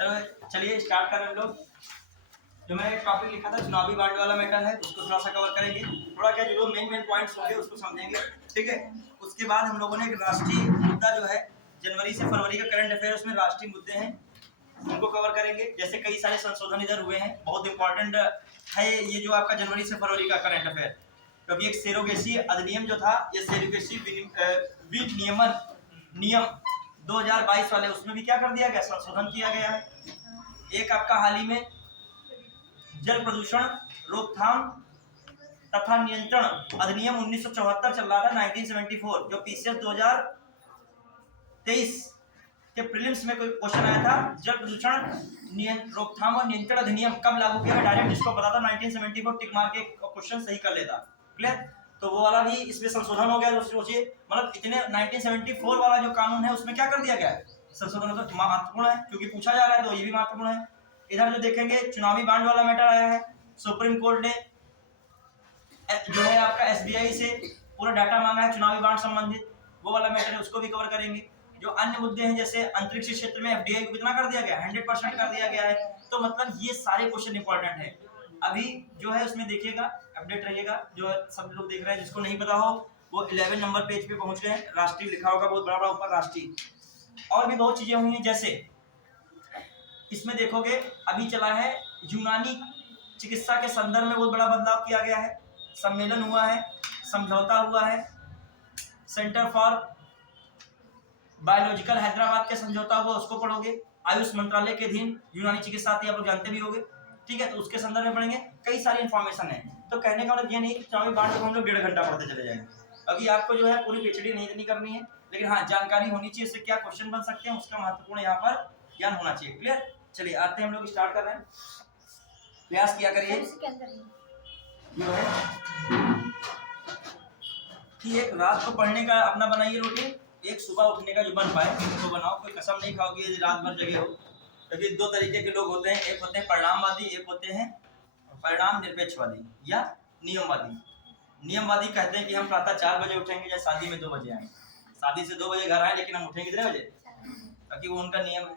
चलो चलिए स्टार्ट करें हम लोग। जो मैंने टॉपिक लिखा था चुनावी बांड वाला मैटर है, उसको थोड़ा सा कवर करेंगे। थोड़ा क्या जो मेन पॉइंट्स होंगे उसको समझेंगे, ठीक है। उसके बाद हम लोगों ने एक राष्ट्रीय मुद्दा जो है जनवरी से फरवरी का करंट अफेयर, उसमें राष्ट्रीय मुद्दे हैं उनको कवर करेंगे। जैसे कई सारे संशोधन इधर हुए हैं, बहुत इंपॉर्टेंट है ये जो आपका जनवरी से फरवरी का करंट अफेयर, क्योंकि एक सेरोगेसी अधिनियम जो था, ये सेरोगेसी विनियमन नियम 2022 वाले, उसमें भी क्या कर दिया गया, संशोधन किया गया है। एक आपका हाल ही में जल प्रदूषण रोकथाम तथा नियंत्रण अधिनियम 1974 चल रहा था 1974, जो पीसीएस 2023 के प्रीलिम्स में कोई क्वेश्चन आया था। जल प्रदूषण रोकथाम और नियंत्रण अधिनियम कब लागू किया, डायरेक्ट जिसको पता था 1974 टिक मार के क्वेश्चन सही कर लेता। क्लियर? तो वो वाला भी इसमें संशोधन हो गया। सोचिए मतलब इतने 1974 वाला जो कानून है उसमें क्या कर दिया गया है, संशोधन। तो महत्वपूर्ण है क्योंकि पूछा जा रहा है, तो ये भी महत्वपूर्ण है। इधर जो देखेंगे चुनावी बांड वाला मैटर आया है, सुप्रीम कोर्ट ने जो है आपका एसबीआई से पूरा डाटा मांगा है चुनावी बांड संबंधित, वो वाला मैटर है, उसको भी कवर करेंगे। जो अन्य मुद्दे हैं जैसे अंतरिक्ष क्षेत्र में एफडीआई को कितना कर दिया गया, 100% कर दिया गया है। तो मतलब ये सारे क्वेश्चन इंपॉर्टेंट है। अभी जो है उसमें देखिएगा, अपडेट रहिएगा। जो सब लोग देख रहे हैं जिसको नहीं पता हो वो 11 नंबर पेज पे पहुंच गए। राष्ट्रीय लिखा होगा बहुत बड़ा बड़ा ऊपर राष्ट्रीय। और भी बहुत चीजें हुई हैं, जैसे इसमें देखोगे अभी चला है यूनानी चिकित्सा के संदर्भ में बहुत बड़ा बदलाव किया गया है। सम्मेलन हुआ है, समझौता हुआ है, सेंटर फॉर बायोलॉजिकल हैदराबाद के समझौता हुआ, उसको पढ़ोगे। आयुष मंत्रालय के अधीन यूनानी चिकित्सा आती है, आप लोग जानते भी होंगे, ठीक है। तो उसके संदर्भ में पढ़ेंगे, कई सारी इंफॉर्मेशन है। तो कहने का मतलब ये नहीं चुनावी बांड को हम लोग 1.5 घंटा पढ़ते चले जाएंगे। अभी आपको जो है पूरी पीएचडी नहीं करनी है, लेकिन हाँ जानकारी होनी चाहिए, इससे क्या क्वेश्चन बन सकते हैं उसका महत्वपूर्ण यहाँ पर ज्ञान होना चाहिए। क्लियर? चलिए आते हैं, हम लोग स्टार्ट कर रहे हैं। प्रयास किया करिए जो है कि एक रात को पढ़ने का अपना बनाइए रूटीन, एक सुबह उठने का जो बन पाए तो बनाओ। कोई कसम नहीं खाओगे यदि रात भर जगे हो। क्योंकि दो तरीके के लोग होते हैं, एक होते हैं परिणामवादी, एक होते हैं परिणाम निरपेक्षवादी या नियमवादी। नियमवादी कहते हैं कि हम प्रातः 4 बजे उठेंगे, जैसे शादी में 2 बजे आए, शादी से 2 बजे घर आए, लेकिन हम उठेंगे कितने बजे, ताकि वो उनका नियम है।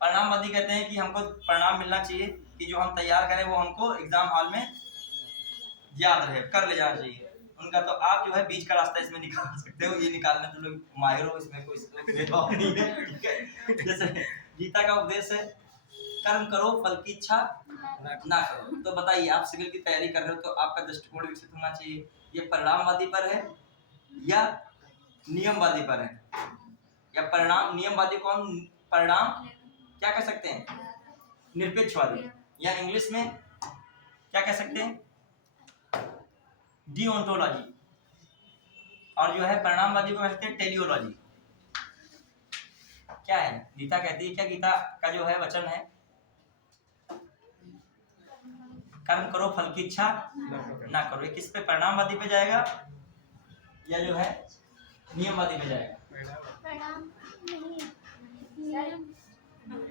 परिणामवादी कहते हैं कि हमको परिणाम मिलना चाहिए, कि जो हम तैयार करें वो हमको एग्जाम हॉल में याद रहे, कर ले जाना चाहिए उनका। तो आप जो है बीच का रास्ता इसमें निकाल सकते हो, ये निकालने तो लोग माहिर हो, इसमें कोई भेदभाव नहीं है, ठीक है। जैसे गीता का उपदेश है कर्म करो फल की इच्छा ना करो। तो बताइए आप सिविल की तैयारी कर रहे हो तो आपका दृष्टिकोण विकसित होना चाहिए। ये परिणामवादी पर है या नियमवादी पर है, या परिणाम नियमवादी कौन, परिणाम क्या कह सकते हैं, निरपेक्षवादी, या इंग्लिश में क्या कह सकते हैं, डिओन्टोलॉजी। और जो है परिणामवादी को कहते हैं टेलियोलॉजी। क्या है, गीता कहती है क्या, गीता का जो है वचन है कर्म करो फल की इच्छा ना करो। ये किस पे, परिणामवादी पे जाएगा या जो है नियमवादी पे जाएगा,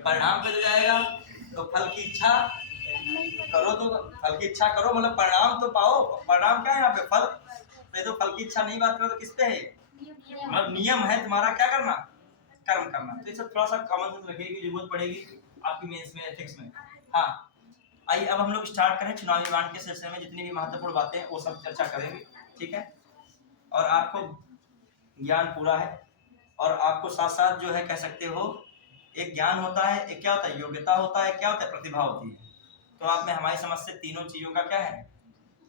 परिणाम पे जाएगा। तो फल की इच्छा करो, तो फल की इच्छा करो मतलब परिणाम तो पाओ। परिणाम क्या है यहाँ पे, फल। तो फल की इच्छा नहीं बात करो तो किस पे है, मतलब नियम है तुम्हारा क्या करना, कर्म करना। तो इसे थोड़ा सा कॉमन सेंस रखिए की जरूरत पड़ेगी आपकी मेंस में, एथिक्स में। हाँ आइए अब हम लोग स्टार्ट करें चुनावी बांड के सिलसिले में जितनी भी महत्वपूर्ण बातें वो सब चर्चा करेंगे, ठीक है। और आपको ज्ञान पूरा है, और आपको साथ साथ जो है कह सकते हो एक ज्ञान होता है, एक क्या होता है योग्यता होता है, क्या होता है प्रतिभा होती है। तो आप में हमारी समझ से तीनों चीजों का क्या है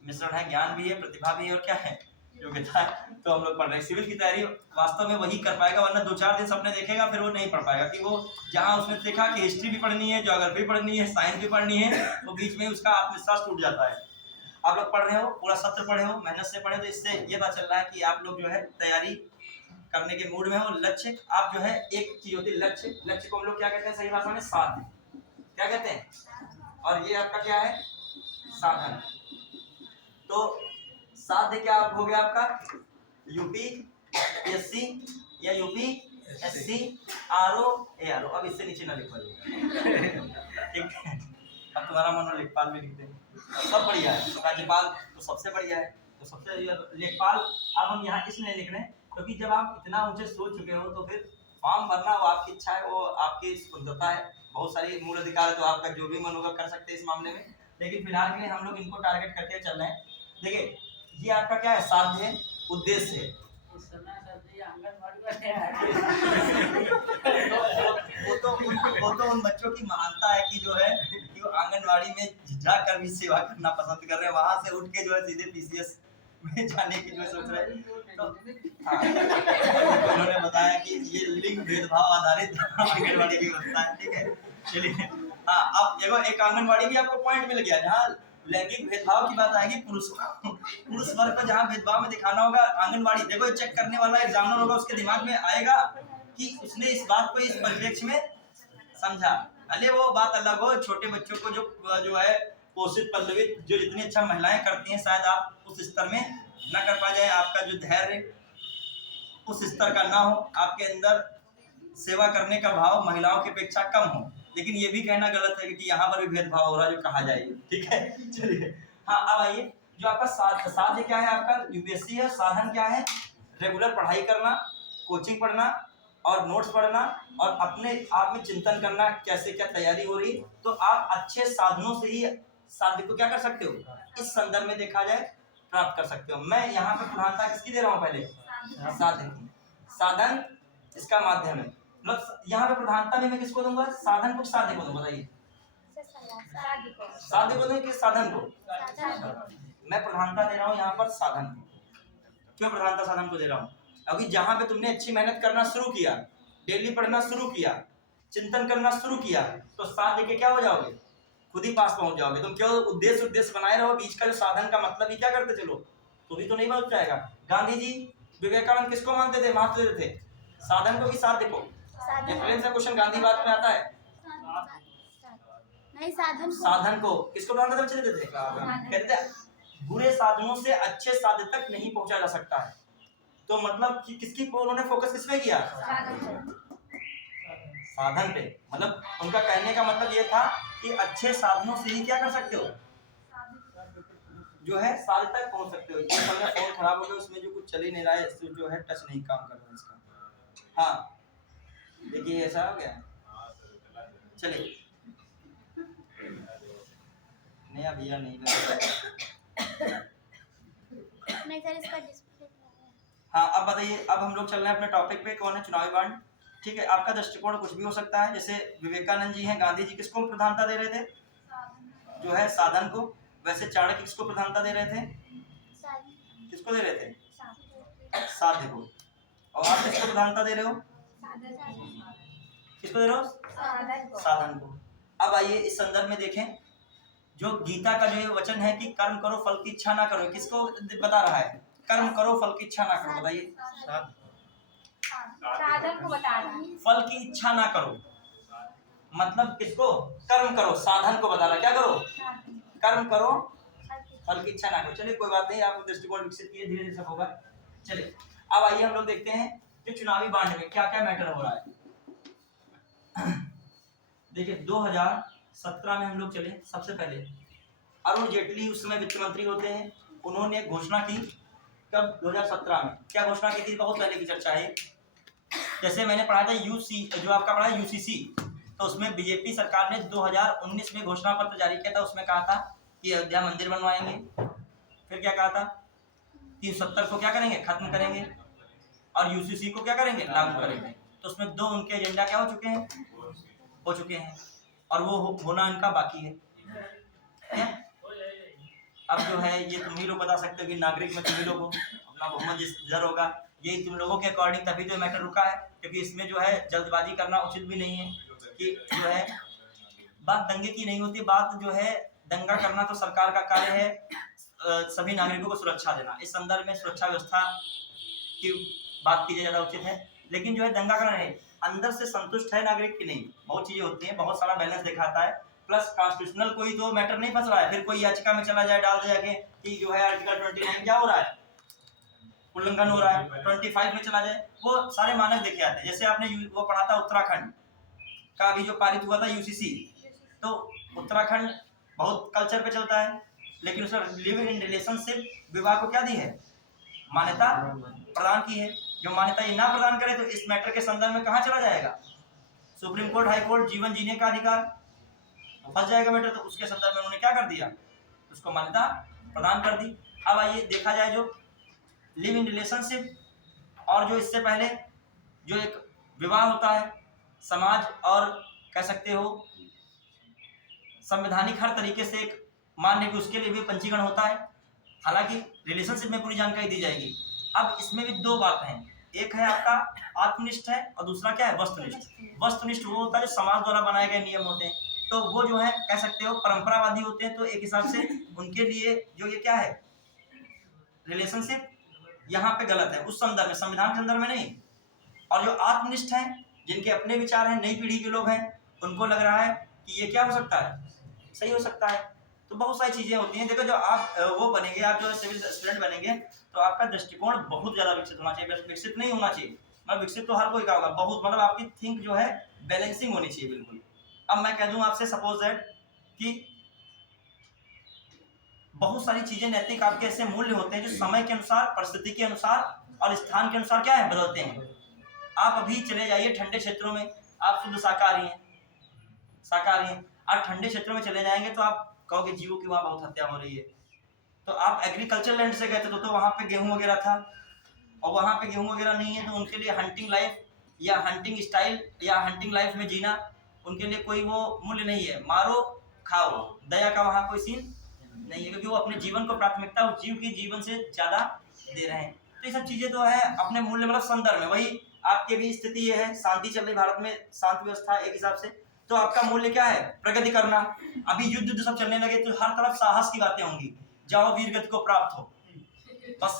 मिश्रण है, ज्ञान भी है, प्रतिभा भी है, और क्या है योग्यता है। तो हम लोग पढ़ रहे हैं सिविल की तैयारी वास्तव में वही कर पाएगा, वरना 2-4 दिन सपने देखेगा फिर वो नहीं पढ़ पाएगा। कि वो जहाँ उसने देखा कि हिस्ट्री भी पढ़नी है, ज्योग्राफी पढ़नी है, साइंस भी पढ़नी है, तो बीच में उसका आत्मविश्वास टूट जाता है। आप लोग पढ़ रहे हो, पूरा सत्र पढ़े हो, मेहनत से पढ़े, तो इससे ये पता चल रहा है कि आप लोग जो है तैयारी करने के मूड में हो। लक्ष्य आप जो है एक चीज होती है लक्ष्य, लक्ष्य को हम लोग क्या कहते हैं सही भाषा में, साध्य, क्या कहते हैं, और ये आपका क्या है साधन। तो साध्य क्या हो गया आपका, यूपीएससी या यूपीएससी आरओ एआरओ। अब इससे नीचे ना लिखो ठीक है, अब तुम्हारा मन लेखपाल में लिख देंगे, सब बढ़िया है। राज्यपाल तो सबसे बढ़िया है, तो सबसे लेखपाल अब हम यहाँ इसलिए लिख रहे हैं क्योंकि जब आप इतना ऊंचे सोच चुके हो तो फिर फॉर्म भरना वो आपकी इच्छा है, वो आपकी स्वतंत्रता है, बहुत सारी मूल अधिकार है, तो आपका जो भी मन होगा कर सकते हैं इस मामले में। लेकिन फिलहाल के लिए हम लोग इनको टारगेट करके चल रहे हैं। देखिए ये आपका क्या है, साध्य है, उद्देश्य है। वो तो उन बच्चों की मानता है कि जो है कि वो आंगनवाड़ी में जाकर भी सेवा करना पसंद कर रहे हैं, वहां से उठ के जो है सीधे पीसीएस में जाने की जो सोच रहे हैं। तो हाँ, उन्होंने बताया कि ये लिंग भेदभाव आधारित आंगनवाड़ी की व्यवस्था है, ठीक है। चलिए हाँ, अब देखो एक आंगनवाड़ी भी आपको पॉइंट मिल गया जहाँ लैंगिक भेदभाव की बात आएगी, पुरुष वर्ग को जहाँ भेदभाव में दिखाना होगा, आंगनवाड़ी देखो चेक करने वाला एग्जामिनर होगा, उसके दिमाग में आएगा कि उसने इस बात को इस परिप्रेक्ष्य में समझा। अरे वो बात अलग हो, छोटे बच्चों को जो है पोषित पल्लवित जो इतनी अच्छा महिलाएं करती हैं, शायद आप उस स्तर में न कर पा जाए, आपका जो धैर्य उस स्तर का ना हो, आपके अंदर सेवा करने का भाव महिलाओं की अपेक्षा कम हो। लेकिन ये भी कहना गलत है कि यहाँ पर भी भेदभाव हो रहा है जो कहा जाए, ठीक है। चलिए हाँ, अब आइए जो आपका साध्य क्या है, आपका यूपीएससी है। साधन क्या है, रेगुलर पढ़ाई करना, कोचिंग पढ़ना और नोट्स पढ़ना और अपने आप में चिंतन करना कैसे क्या तैयारी हो रही, तो आप अच्छे साधनों से ही साध्य को क्या कर सकते हो, इस संदर्भ में देखा जाए प्राप्त कर सकते हो। मैं यहाँ पे प्रधानता किसकी दे रहा हूँ, पहले साधन की। साधन इसका माध्यम है, मतलब यहाँ पे प्रधानता में मैं किसको दूंगा, साधन को, साध्य को दूंगा। बताइए साध्य को दूंगा कि साधन को? मैं प्रधानता दे रहा हूँ यहाँ पर साधन को। क्यों प्रधानता साधन को दे रहा हूँ, क्योंकि जहां पे तुमने अच्छी मेहनत करना शुरू किया, डेली पढ़ना शुरू किया, चिंतन करना शुरू किया, तो साध्य के क्या हो जाओगे, खुद ही पास पहुंच जाओगे। तुम क्यों उद्देश्य बनाए रहो, बीच का जो साधन का मतलब ही क्या करते चलो, तो भी तो नहीं बच जाएगा। गांधी जी, विवेकानंद किसको मानते थे, महत्व देते थे, साधन को कि साध्य को? डिफरेंस है, क्वेश्चन गांधीवाद में आता है। नहीं, साधन को किसको मानते थे, कहते थे बुरे साधनों से अच्छे साध्य तक नहीं पहुंचा जा सकता है। तो मतलब कि किसकी उन्होंने फोकस किस पे किया, साधन पे। मतलब उनका कहने का मतलब ये था कि अच्छे साधनों से ही क्या कर सकते हो, जो है साल तक पहुंच सकते हो। फोन खराब हो गया, उसमें जो कुछ चल ही नहीं रहा है, जो है टच नहीं काम कर रहा है इसका। हाँ देखिए ऐसा हो गया, चलिए नया भैया नहीं सर, इसका डिस्प्ले। हाँ अब बताइए, अब हम लोग चल रहे हैं अपने टॉपिक पे, कौन है चुनावी बांड, ठीक है। आपका दृष्टिकोण कुछ भी हो सकता है, जैसे विवेकानंद जी हैं, गांधी जी किसको प्रधानता दे रहे थे, जो है साधन को। वैसे चाणक्य किसको प्रधानता दे रहे थे, किसको दे रहे थे, साध्य को। और आप किसको प्रधानता दे रहे हो, किसको दे रहे हो, साधन को। अब आइए इस संदर्भ में देखें, जो गीता का जो ये वचन है कि कर्म करो फल की इच्छा ना करो, किसको बता रहा है, कर्म करो फल की इच्छा ना करो। बताइए, साधन को बता रहा है, फल की इच्छा ना करो, मतलब किसको, कर्म करो, साधन को बता रहा है क्या करो, कर्म करो फल की इच्छा ना करो। चलिए कोई बात नहीं, आप दृष्टिकोण विकसित किए, धीरे धीरे सब होगा। चलिए अब आइए हम लोग देखते हैं कि चुनावी बांड में क्या क्या मैटर हो रहा है। देखिए 2017 में हम लोग चले, सबसे पहले अरुण जेटली उस समय वित्त मंत्री होते हैं, उन्होंने एक घोषणा की, कब, 2017 में। क्या घोषणा की थी, बहुत पहले की चर्चा है। जैसे मैंने पढ़ा था यूसी, जो आपका पढ़ा यूसीसी, तो उसमें बीजेपी सरकार ने 2019 में घोषणा पत्र जारी किया था, उसमें कहा था कि अयोध्या मंदिर बनवाएंगे। फिर क्या कहा था, 370 को क्या करेंगे, खत्म करेंगे, और यूसीसी को क्या करेंगे, लागू करेंगे। तो उसमें दो उनके एजेंडा क्या हो चुके हैं, और वो होना इनका बाकी है। अब जो है ये तुम ही लोग बता सकते हो कि नागरिक में तुम ही लोग हो, अपना बहुमत जिधर होगा, यही तुम लोगों के अकॉर्डिंग तभी तो मैटर रुका है, क्योंकि इसमें जो है जल्दबाजी करना उचित भी नहीं है, कि जो है बात दंगे की नहीं होती, बात जो है दंगा करना तो सरकार का कार्य है, सभी नागरिकों को सुरक्षा देना। इस संदर्भ में सुरक्षा व्यवस्था की बात की ज्यादा उचित है। लेकिन जो है दंगा करना नहीं, अंदर से संतुष्ट है नागरिक की नहीं, बहुत चीजें होती हैं, बहुत सारा बैलेंस दिखाता है। प्लस कॉन्स्टिट्यूशनल कोई तो मैटर नहीं फंस रहा है, फिर कोई याचिका में चला जाए, डाल दे जाके कि जो है आर्टिकल 29 क्या हो रहा है, उल्लंघन हो रहा है, 25 में चला जाए, वो सारे मानक देखे आते हैं। जैसे आपने वो पढ़ा था उत्तराखंड का अभी जो पारित हुआ था यूसीसी, तो उत्तराखंड बहुत कल्चर पे चलता है, लेकिन उसमें लिविंग इन रिलेशनशिप विवाह को क्या दी है, मान्यता प्रदान की है। जो मान्यता ये ना प्रदान करे तो इस मैटर के संदर्भ में कहाँ चला जाएगा, सुप्रीम कोर्ट, हाई कोर्ट, जीवन जीने का अधिकार, फंस जाएगा मैटर। तो उसके संदर्भ में उन्होंने क्या कर दिया, उसको मान्यता प्रदान कर दी। अब आइए देखा जाए जो लिव इन रिलेशनशिप और जो इससे पहले जो एक विवाह होता है, समाज और कह सकते हो संवैधानिक हर तरीके से एक मान्य कि उसके लिए भी पंजीकरण होता है। हालांकि रिलेशनशिप में पूरी जानकारी दी जाएगी। अब इसमें भी दो बात हैं, एक है आपका आत्मनिष्ठ है और दूसरा क्या है, वस्तुनिष्ठ। वस्तुनिष्ठ वो होता है जो समाज द्वारा बनाए गए नियम होते हैं, तो वो जो है कह सकते हो परंपरावादी होते हैं। तो एक हिसाब से उनके लिए जो ये क्या है रिलेशनशिप यहाँ पे गलत है, उस संदर्भ में, संविधान के संदर्भ में नहीं। और जो आत्मनिष्ठ हैं, जिनके अपने विचार हैं, नई पीढ़ी के लोग हैं, उनको लग रहा है कि ये क्या हो सकता है, सही हो सकता है। तो बहुत सारी चीजें होती हैं। देखो जो आप वो बनेंगे, आप जो सिविल स्टूडेंट बनेंगे, तो आपका दृष्टिकोण बहुत ज्यादा विकसित होना चाहिए। विकसित नहीं होना चाहिए, मतलब विकसित तो हर कोई का होगा, बहुत मतलब आपकी थिंक जो है बैलेंसिंग होनी चाहिए बिल्कुल। अब मैं कह दूं आपसे सपोज दैट कि बहुत सारी चीजें नैतिक आपके ऐसे मूल्य होते हैं जो समय के अनुसार, परिस्थिति के अनुसार और स्थान के अनुसार क्या है, बदलते हैं। आप अभी चले जाइए ठंडे क्षेत्रों में, आप शुद्ध शाकाहारी हैं, शाकाहारी हैं, आप ठंडे क्षेत्रों में चले जाएंगे तो आप कहोगे जीवों की वहाँ बहुत हत्या हो रही है। तो आप एग्रीकल्चर लैंड से गए थे तो वहाँ पे गेहूं वगैरह था, और वहाँ पे गेहूं वगैरह नहीं है, तो उनके लिए हंटिंग लाइफ या हंटिंग स्टाइल या हंटिंग लाइफ में जीना उनके लिए कोई वो मूल्य नहीं है। मारो खाओ, दया का वहाँ कोई सीन नहीं है, क्योंकि वो अपने जीवन को प्राथमिकता उस जीव के जीवन से ज्यादा दे रहे हैं। तो ये सब चीजें तो है अपने मूल्य मतलब संदर्भ में। वही आपकी भी स्थिति ये है, शांति चल रही भारत में, शांति व्यवस्था एक हिसाब से, तो आपका मूल्य क्या है, प्रगति करना। अभी युद्ध सब चलने लगे तो हर तरफ साहस की बातें होंगी, जाओ वीरगति को प्राप्त हो, बस।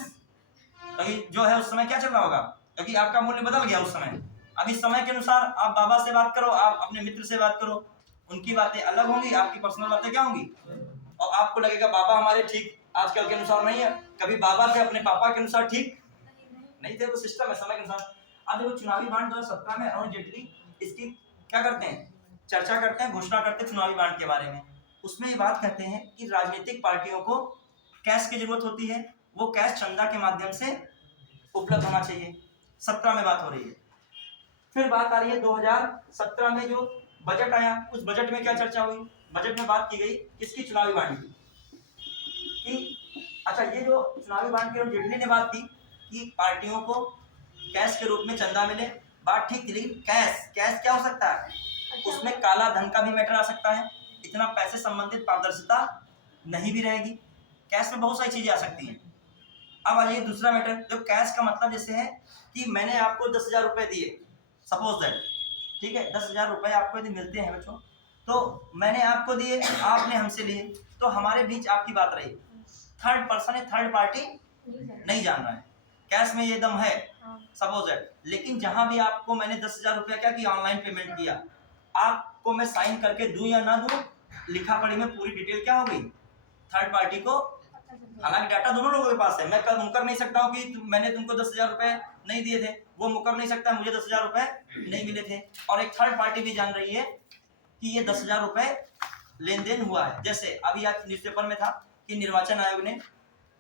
अभी जो है उस समय क्या चल रहा होगा, क्योंकि आपका मूल्य बदल गया उस समय। अभी समय के अनुसार आप बाबा से बात करो, आप अपने मित्र से बात करो, उनकी बातें अलग होंगी, आपकी पर्सनल बातें क्या होंगी, और आपको लगेगा बाबा हमारे ठीक आजकल के अनुसार नहीं है। कभी बाबा थे अपने पापा के अनुसार ठीक नहीं थे, वो सिस्टम है समय के अनुसार। अब देखो चुनावी बांड 2017 में अरुण जेटली इसकी क्या करते हैं, चर्चा करते हैं, घोषणा करते हैं चुनावी बांड के बारे में। उसमें ये बात कहते हैं कि राजनीतिक पार्टियों को कैश की जरूरत होती है, वो कैश चंदा के माध्यम से उपलब्ध होना चाहिए। 17 में बात हो रही है। फिर बात आ रही है 2017 में जो बजट आया, उस बजट में क्या चर्चा हुई, बजट में बात की गई किसकी, चुनावी बांड की। अच्छा, ये जो चुनावी बांड की जेटली ने बात की कि पार्टियों को कैश के रूप में चंदा मिले, बात ठीक थी, लेकिन कैश क्या हो सकता है, उसमें काला धन का भी मैटर आ सकता है, इतना पैसे संबंधित पारदर्शिता नहीं भी रहेगी, कैश में बहुत सारी चीजें आ सकती हैं। अब आइए दूसरा मैटर, जो कैश का मतलब जैसे है कि मैंने आपको 10,000 रुपए दिए, सपोज दैट, ठीक है, 10,000 रुपए आपको यदि मिलते हैं बच्चों, तो मैंने आपको दिए, आपने हमसे लिए, तो हमारे बीच आपकी बात रही, थर्ड पर्सन है, थर्ड पार्टी नहीं जान रहा है, कैश में ये दम है, सपोज दैट। लेकिन जहां भी आपको मैंने 10,000 रुपया क्या किया, ऑनलाइन पेमेंट किया, आपको मैं साइन करके दूं या ना दूं, लिखा पढ़ी में पूरी डिटेल क्या हो गई, थर्ड पार्टी को। हालांकि डाटा दोनों लोगों के पास है, मैं मुकर नहीं सकता हूँ कि मैंने तुमको 10,000 रुपए नहीं दिए थे, वो मुकर नहीं सकता मुझे 10,000 रुपए नहीं मिले थे, और एक थर्ड पार्टी भी जान रही है कि ये 10,000 रुपए लेन देन हुआ है। जैसे अभी आज न्यूज़पेपर में था कि निर्वाचन आयोग ने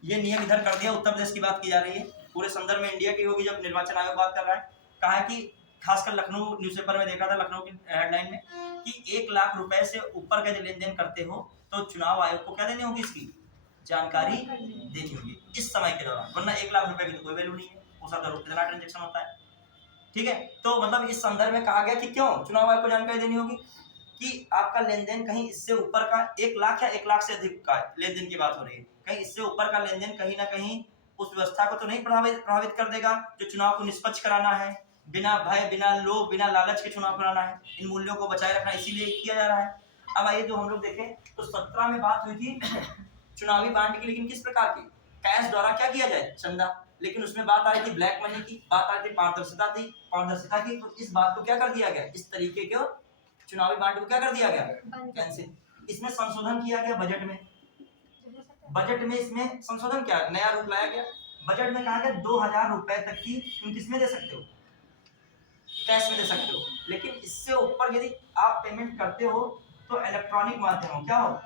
ये नियम इधर कर दिया, उत्तर प्रदेश की बात की जा रही है, पूरे संदर्भ में इंडिया की होगी जब निर्वाचन आयोग बात कर रहा है। कहा है कि खासकर लखनऊ न्यूज़पेपर में देखा था, लखनऊ की हेडलाइन में, कि 1 लाख रुपए से ऊपर का लेन देन करते हो तो चुनाव आयोग को क्या देनी होगी, इसकी जानकारी देनी होगी इस समय के दौरान, वरना 1 लाख रुपए की तो कोई वैल्यू नहीं है, उसका करोड़ कितना ट्रांजेक्शन होता है, ठीक है। तो मतलब इस संदर्भ में कहा गया कि क्यों चुनाव आयोग को जानकारी देनी होगी कि आपका लेन देन कहीं इससे ऊपर का 1 लाख या 1 लाख से अधिक का लेन देन की बात हो रही है, कहीं इससे ऊपर का लेन देन कहीं ना कहीं उस व्यवस्था को तो नहीं प्रभावित कर देगा जो चुनाव को निष्पक्ष कराना है, बिना भय, बिना लोभ, बिना लालच के चुनाव कराना है, इन मूल्यों को बचाए रखना इसीलिए किया जा रहा है। अब आइए जो हम लोग देखें तो 17 में बात हुई थी चुनावी बांड की, लेकिन किस प्रकार की, कैश द्वारा क्या किया जाए, चंदा, लेकिन उसमें बात आ रही थी ब्लैक मनी की, बात आ रही थी पारदर्शिता की, तो इस बात को क्या कर दिया गया, इस तरीके के चुनावी बांड को क्या कर दिया गया, कैंसिल। इसमें संशोधन किया गया बजट में इसमें संशोधन क्या, नया रूप लाया गया, बजट में कहा गया 2,000 रुपए तक की तुम किसमें दे सकते हो, कैश में दे सकते हो, लेकिन इससे ऊपर यदि आप पेमेंट करते हो तो इलेक्ट्रॉनिक माध्यम हो, क्या हो,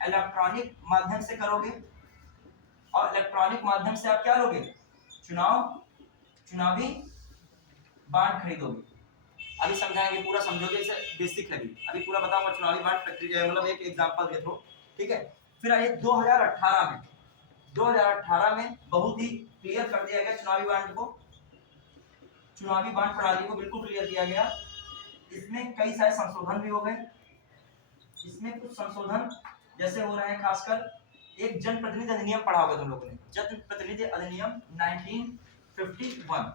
इलेक्ट्रॉनिक माध्यम से करोगे, और इलेक्ट्रॉनिक माध्यम से आप क्या लोगे, चुनावी बांड खरीदोगे। अभी समझाएंगे, पूरा समझोगे, इसे बेसिक लगी। अभी पूरा बताऊंगा चुनावी बांड प्रक्रिया, मतलब एक एग्जांपल के थ्रू, ठीक है। फिर आइए 2018 में बहुत ही क्लियर कर दिया गया चुनावी बांड को, चुनावी बांड प्रणाली को बिल्कुल क्लियर किया गया। इसमें कई सारे संशोधन भी हो गए। इसमें कुछ संशोधन जैसे हो रहे हैं, खासकर एक जनप्रतिनिधि अधिनियम पढ़ा होगा तुम लोगों ने, जनप्रतिनिधि अधिनियम 1951,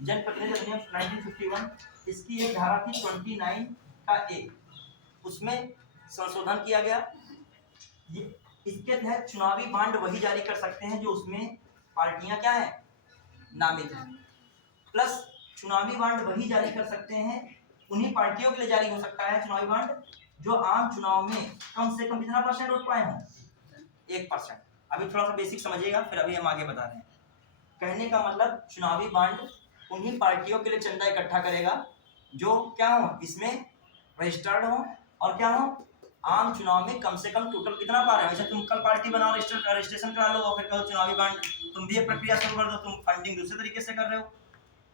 जनप्रतिनिधि अधिनियम 1951, इसकी एक धारा थी 29 का ए, उसमें संशोधन किया गया। ये इसके तहत चुनावी बांड वही जारी कर सकते हैं जो उसमें पार्टियां क्या है, नामित है। प्लस चुनावी बांड वही जारी कर सकते हैं, उन्हीं पार्टियों के लिए जारी हो सकता है चुनावी बांड जो आम चुनाव में कम से कम कितना % वोट पाए हों, 1%। अभी थोड़ा सा बेसिक समझिएगा, फिर अभी हम आगे बता रहे हैं। कहने का मतलब चुनावी बांड उन्हीं पार्टियों के लिए चंदा इकट्ठा करेगा जो क्या हो, इसमें रजिस्टर्ड हो, और क्या हो, आम चुनाव में कम से कम टोटल कितना पा रहे हो। जैसे तुम कल पार्टी बनाओ, रजिस्ट्रेशन करा लो और फिर कहो चुनावी बांड, तुम भी एक प्रक्रिया शुरू कर दो, तुम फंडिंग दूसरे तरीके से कर रहे हो।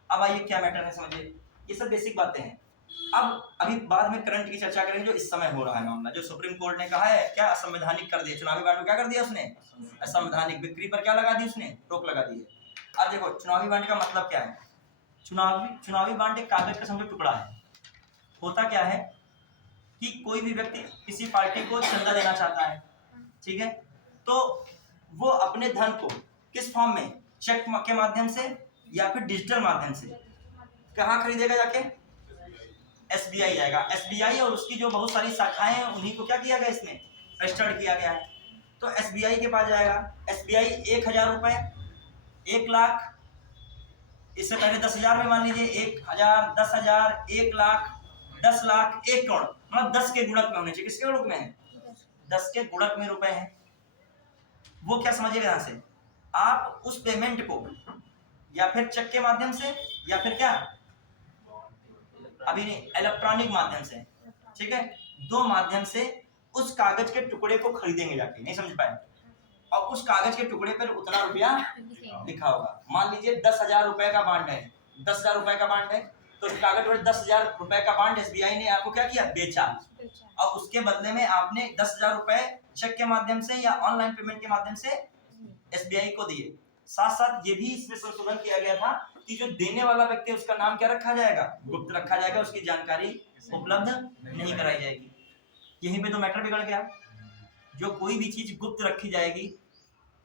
अब आइए क्या मैटर है समझिए, ये सब बेसिक बातें हैं। अब अभी बाद में करंट की चर्चा करेंगे, जो इस समय हो रहा है मामला, जो सुप्रीम कोर्ट ने कहा है क्या, असंवैधानिक कर दिया चुनावी बांड को। क्या कर दिया उसने, असंवैधानिक। बिक्री पर क्या लगा दी उसने, रोक लगा दी है। अब देखो चुनावी बांड का मतलब क्या है। चुनावी बांड एक कागज का समझो टुकड़ा है। होता क्या है कि कोई भी व्यक्ति किसी पार्टी को चंदा देना चाहता है, ठीक है, तो वो अपने धन को किस फॉर्म में, चेक के माध्यम से या फिर डिजिटल माध्यम से कहाँ खरीदेगा, जाके SBI जाएगा। SBI और उसकी जो बहुत सारी शाखाएं हैं उन्हीं को क्या किया गया, इसमें रजिस्टर्ड किया गया है। तो SBI के पास जाएगा। SBI 1000 रुपए, 1 लाख, इससे पहले 10,000 में मान लीजिए, 1000, 10,000, 1 लाख, 10 लाख, 1 करोड़, मतलब 10 के गुणक में होने चाहिए। किसके गुणक में है, 10 के गुणक में रुपए हैं। वो क्या समझिएगा, यहाँ से आप उस पेमेंट को या फिर चेक के माध्यम से या फिर क्या, अभी नहीं, इलेक्ट्रॉनिक माध्यम से, ठीक है, 2 माध्यम से उस कागज के टुकड़े को खरीदेंगे जाके। नहीं समझ पाए, और उस कागज के टुकड़े पर उतना रुपया लिखा होगा। मान लीजिए 10,000 रुपए का बांड है, 10,000 रुपए का बांड है, तो उस कागज पर 10,000 रुपए का बांड SBI ने आपको क्या किया, बेचा, और उसके बदले में आपने 10,000 रुपए चेक के माध्यम से या ऑनलाइन पेमेंट के माध्यम से SBI को दिए। साथ साथ ये भी इसमें संशोधन किया गया था कि जो देने वाला व्यक्ति उसका नाम क्या रखा जाएगा, गुप्त रखा जाएगा, उसकी जानकारी उपलब्ध नहीं कराई जाएगी। यहीं पे तो मैटर बिगड़ गया। जो कोई भी चीज गुप्त रखी जाएगी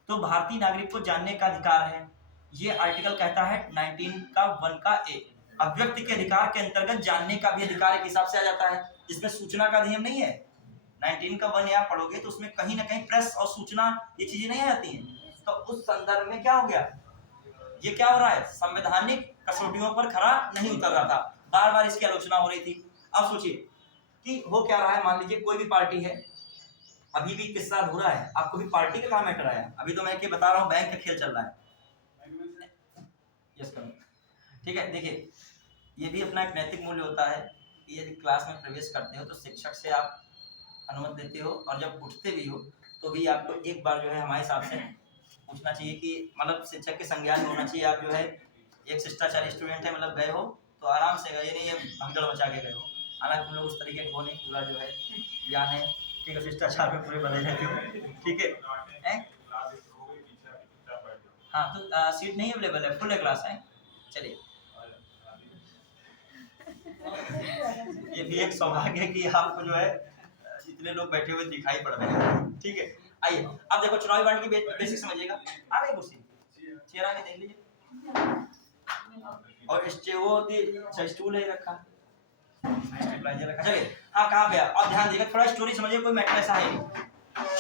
तो भारतीय नागरिक को जानने का अधिकार है, ये आर्टिकल कहता है 19 का 1 का ए। अब व्यक्ति के अधिकार के अंतर्गत जानने का भी अधिकार एक हिसाब से आ जाता है, जिसमें सूचना का अधिनियम नहीं है। 19 का 1 आप पढ़ोगे तो उसमें कहीं ना कहीं प्रेस और सूचना ये चीजें नहीं आती हैं। तो उस संदर्भ में क्या हो गया, ये क्या हो रहा है, संवैधानिक कसौटियों पर खरा नहीं उतर रहा था, बार बार इसकी आलोचना हो रही थी। अब सोचिए कि हो क्या रहा है, मान लीजिए कोई भी पार्टी है, अभी भी किस्सा अधूरा है, आपको भी पार्टी का काम मैटर आया, अभी तो मैं क्या बता रहा हूँ, बैंक का खेल चल रहा है। यस करो, ठीक है। देखिए ये भी अपना एक नैतिक मूल्य होता है कि यदि क्लास में प्रवेश करते हो तो शिक्षक से आप अनुमति लेते हो, और जब उठते भी हो तो भी आपको एक बार जो है हमारे हिसाब से पूछना चाहिए कि मतलब शिक्षक के संज्ञान में होना चाहिए। आप जो है एक शिष्टाचारी स्टूडेंट है, मतलब गए हो तो आराम से गए, नहीं ये भगदड़ मचा के गए हो। हालांकि तुम लोग उस तरीके के हो नहीं, पूरा जो है ज्ञान है, ठीक है, शिष्टाचार में पूरे बने रहते हो, ठीक है। हाँ तो सीट नहीं अवेलेबल है, फुल क्लास है। चलिए ये भी एक सौभाग्य है कि आपको जो है इतने लोग बैठे हुए दिखाई पड़ रहे हैं, ठीक है। आइए अब देखो चुनावी बांड की बेसिक समझिएगा। आ गई कुर्सी, चेहरा के देख लीजिए, और स्टूल है रखा, रखा। चलिए हाँ कहाँ गया, अब ध्यान दीजिएगा, थोड़ा स्टोरी समझिए, कोई मैटर ऐसा है नहीं।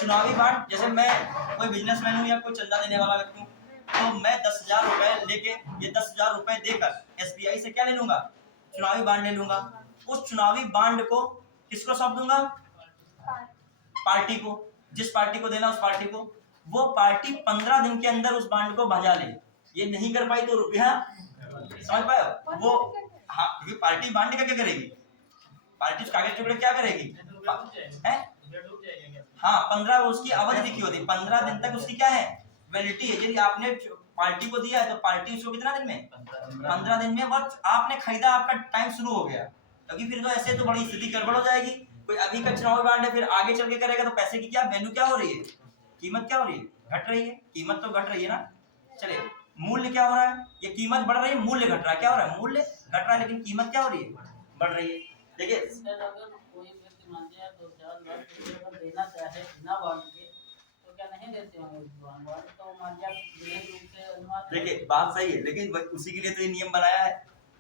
चुनावी बांड, जैसे मैं कोई बिजनेसमैन हूँ या कोई चंदा देने वाला व्यक्ति हूँ, तो मैं 10,000 रुपए लेके, ये 10,000 रुपए देकर SBI से क्या ले लूंगा, चुनावी बांड ले लूंगा। उस चुनावी बांड को किसको सौंप दूंगा, पार्टी को, जिस पार्टी को देना उस पार्टी को। वो पार्टी 15 दिन के अंदर उस बांड को भजा ले, ये नहीं कर पाई तो रुपया, समझ पाए वो। हाँ ये पार्टी बांड का क्या करेगी, पार्टी उस कागज टुकड़े क्या करेगी है, हाँ 15 उसकी अवधि लिखी होती है, 15 दिन तक उसकी क्या है, वैलिडिटी है। यदि आपने पार्टी को दिया है तो पार्टी उसको कितना दिन में, 15 दिन में वक्त आपने खरीदा, आपका टाइम शुरू हो गया। क्योंकि फिर तो ऐसे तो बड़ी स्थिति गड़बड़ हो जाएगी। कोई अभी का चुनावी बांड है, फिर आगे चल के करेगा तो पैसे की क्या वैल्यू क्या हो रही है, कीमत क्या हो रही है, घट रही है। कीमत तो घट रही है ना। चलिए मूल्य क्या हो रहा है, ये कीमत बढ़ रही है, मूल्य घट रहा है। क्या हो रहा है, मूल्य घट रहा है, लेकिन कीमत क्या हो रही है, बढ़ रही है। देखिए कोई व्यक्ति मान लिया 2-4 लाख रुपए अगर देना चाहे बिना बॉन्ड के तो क्या नहीं देते होंगे बॉन्ड? तो मान लिया विशेष रूप से अनुमान। देखिए बात सही है, लेकिन उसी के लिए तो ये नियम बनाया है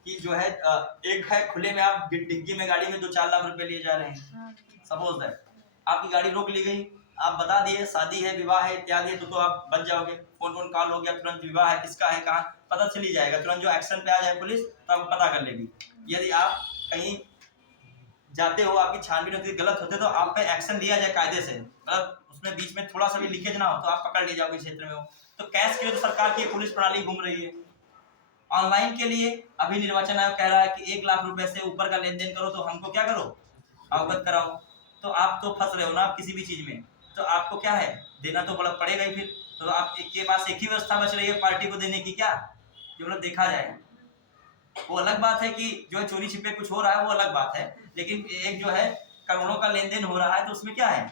कि जो है एक है खुले में आप डिग्गी में गाड़ी में 2-4 लाख रुपए लिए जा रहे हैं। सपोज दैट आपकी गाड़ी रोक ली गई, आप बता दिए शादी है, विवाह है इत्यादि है, तो आप बच जाओगे। फोन कॉल हो गया, तुरंत विवाह है, किसका है, कहाँ पता चल ही जाएगा। तुरंत जो एक्शन पे आ जाए पुलिस तो आप पता कर लेगी। यदि आप कहीं जाते हो, आपकी छानबीन होती है, गलत होते तो आप पे एक्शन लिया जाए कायदे से। मतलब उसमें बीच में थोड़ा सा भी लीकेज ना हो तो आप पकड़ ले जाओगे क्षेत्र में हो। तो कैश के लिए तो सरकार की पुलिस प्रणाली घूम रही है। ऑनलाइन के लिए अभी निर्वाचन आयोग कह रहा है कि 1 लाख रुपए से ऊपर का लेन देन करो तो हमको क्या करो, अवगत कराओ। तो आप तो फंस रहे हो ना, आप किसी भी चीज में तो आपको क्या है, देना तो पड़ेगा ही। फिर तो आप के पास एक ही व्यवस्था बच रही है पार्टी को देने की, क्या जो मतलब देखा जाए। वो अलग बात है कि जो चोरी छिपे कुछ हो रहा है, वो अलग बात है। लेकिन एक जो है करोड़ों का लेन देन हो रहा है, तो उसमें क्या है,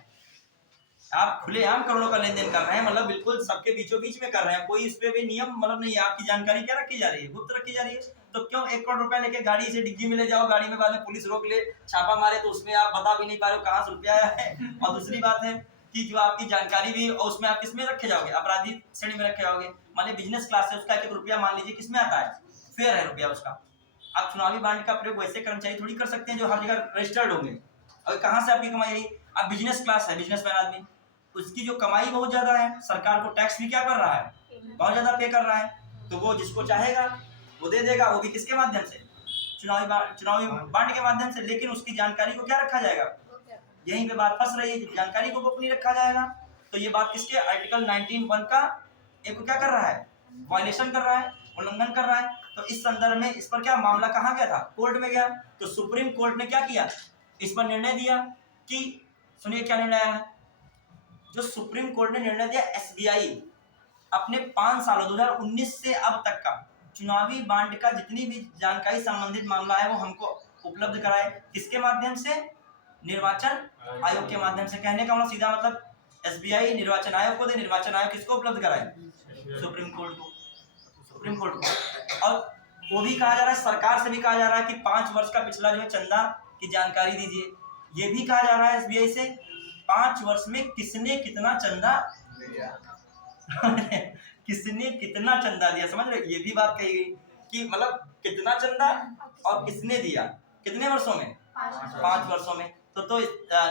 आप खुलेआम करोड़ों का लेन देन कर रहे हैं, मतलब बिल्कुल सबके बीचों बीच में कर रहे हैं। कोई इस पे भी नियम मतलब नहीं है। आपकी जानकारी क्या रखी जा रही है, गुप्त रखी जा रही है। तो क्यों 1 करोड़ रुपया लेके गाड़ी से डिग्गी में ले जाओ, गाड़ी में बाद में पुलिस रोक ले, छापा मारे तो उसमें आप बता भी नहीं पा रहे हो कहाँ से रुपया आया है। और दूसरी बात है कि जो आपकी जानकारी भी, और उसमें आप किसमें रखे जाओगे, अपराधी श्रेणी में रखे जाओगे। मान लीजिए बिजनेस क्लास है, उसका 1 रुपया मान लीजिए किसमें आता है, फेयर है रुपया उसका। आप चुनावी बांड का प्रयोग वैसे कर्मचारी थोड़ी कर सकते हैं जो हर जगह रजिस्टर्ड होंगे। और कहाँ से आपकी कमाई आई, आप बिजनेस क्लास है, बिजनेसमैन आदमी, उसकी जो कमाई बहुत ज्यादा है, सरकार को टैक्स भी क्या कर रहा है, बहुत ज्यादा पे कर रहा है। तो वो जिसको चाहेगा वो दे देगा, वो भी किसके माध्यम से, चुनावी बांड के माध्यम से। लेकिन उसकी जानकारी को क्या रखा जाएगा, यहीं पे बात फंस रही है, जानकारी को गोपनीय रखा जाएगा। तो ये बात किसके, आर्टिकल 19(1) का एक को क्या कर रहा है, वायलेशन कर रहा है, उल्लंघन कर रहा है। तो इस संदर्भ में इस पर क्या मामला कहाँ गया था, कोर्ट में गया। तो सुप्रीम कोर्ट ने क्या किया, इस पर निर्णय दिया कि, सुनिए क्या निर्णय है। जो सुप्रीम कोर्ट ने निर्णय दिया, एसबीआई अपने 5 सालों 2019 से अब तक का चुनावी बांड का जितनी भी जानकारी संबंधित मामला है वो हमको उपलब्ध कराए। किसके माध्यम से, निर्वाचन आयोग के माध्यम से। कहने का मतलब सीधा मतलब एसबीआई निर्वाचन आयोग को दे, निर्वाचन आयोग किसको उपलब्ध कराए, सुप्रीम कोर्ट को, सुप्रीम कोर्ट को। और वो भी कहा जा रहा है, सरकार से भी कहा जा रहा है कि 5 वर्ष का पिछला जो है चंदा की जानकारी दीजिए। ये भी कहा जा रहा है एसबीआई से 5 वर्ष में किसने कितना चंदा किसने कितना चंदा दिया, समझ रहे। ये भी बात कही गई कि मतलब कितना चंदा और किसने दिया, कितने वर्षों में, 5 वर्षों में। तो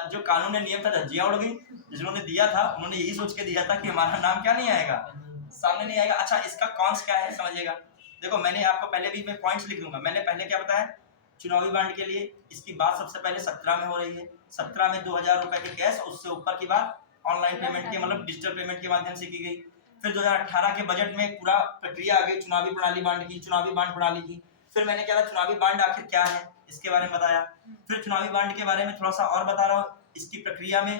जो कानून ने नियम था, धज्जियां उड़ गई। जिन्होंने दिया था उन्होंने यही सोच के दिया था कि हमारा नाम क्या नहीं आएगा, सामने नहीं आएगा। अच्छा इसका कॉन्स क्या है समझिएगा। देखो मैंने आपको पहले भी, मैं पॉइंट्स लिख दूंगा। मैंने पहले क्या बताया, चुनावी बांड के लिए इसकी बात सबसे पहले 17 में हो रही है। 17 में 2000 रुपए के कैश, उससे ऊपर की बात ऑनलाइन पेमेंट के मतलब डिजिटल पेमेंट के माध्यम से की गई। फिर 2018 के बजट में पूरा प्रक्रिया आ गई चुनावी प्रणाली बांड की, चुनावी बांड प्रणाली की। फिर मैंने क्या था, चुनावी बांड आखिर क्या है इसके बारे में बताया। फिर चुनावी बांड के बारे में थोड़ा सा और बता रहा हूँ, इसकी प्रक्रिया में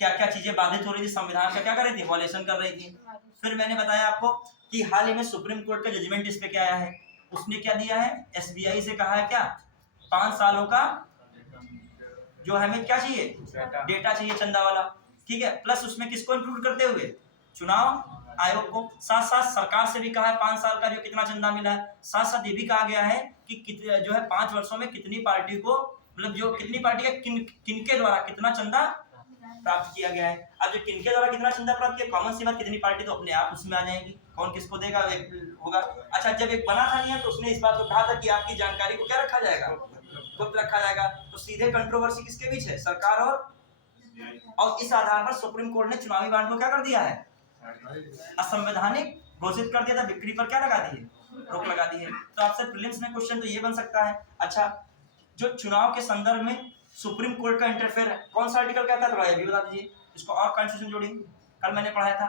क्या क्या चीजें बाधित हो रही थी, संविधान का क्या कर रही थी, वॉयलेशन कर रही थी। फिर मैंने बताया आपको कि हाल ही में सुप्रीम कोर्ट का जजमेंट इस पे क्या आया है। उसने क्या दिया है, एसबीआई से कहा है क्या, 5 सालों का जो हमें क्या चाहिए, डेटा चाहिए चंदा वाला, ठीक है। प्लस उसमें किसको इंक्लूड करते हुए, चुनाव आयोग को। साथ साथ सरकार से भी कहा है 5 साल का जो कितना चंदा मिला है। साथ साथ ये भी कहा गया है कि जो है 5 वर्षों में कितनी पार्टी को, मतलब जो कितनी पार्टी का किनके द्वारा कितना चंदा प्राप्त किया गया है। अब जो किनके द्वारा कितना चंदा प्राप्त किया, कॉमन सी बात, कितनी पार्टी तो अपने आप उसमें आ जाएंगी, कौन किसको देगा होगा। अच्छा जब एक बना था नियम तो उसने इस बात को कहा था कि आपकी जानकारी को क्या रखा जाएगा, गुप्त रखा जाएगा। तो सीधे कंट्रोवर्सी किसके बीच है, सरकार और इस आधार पर सुप्रीम कोर्ट ने चुनावी बांड को क्या कर दिया है, असंवैधानिक घोषित कर दिया था। बिक्री पर क्या लगा दी है, रोक लगा दी है। तो आपसे प्रीलिम्स में क्वेश्चन तो ये बन सकता है। अच्छा जो चुनाव के संदर्भ में सुप्रीम कोर्ट का इंटरफेयर है, कौन सा आर्टिकल कहता है थोड़ा ये भी बता दीजिए, इसको और कॉन्स्टिट्यूशन जोड़िए। कल मैंने पढ़ाया था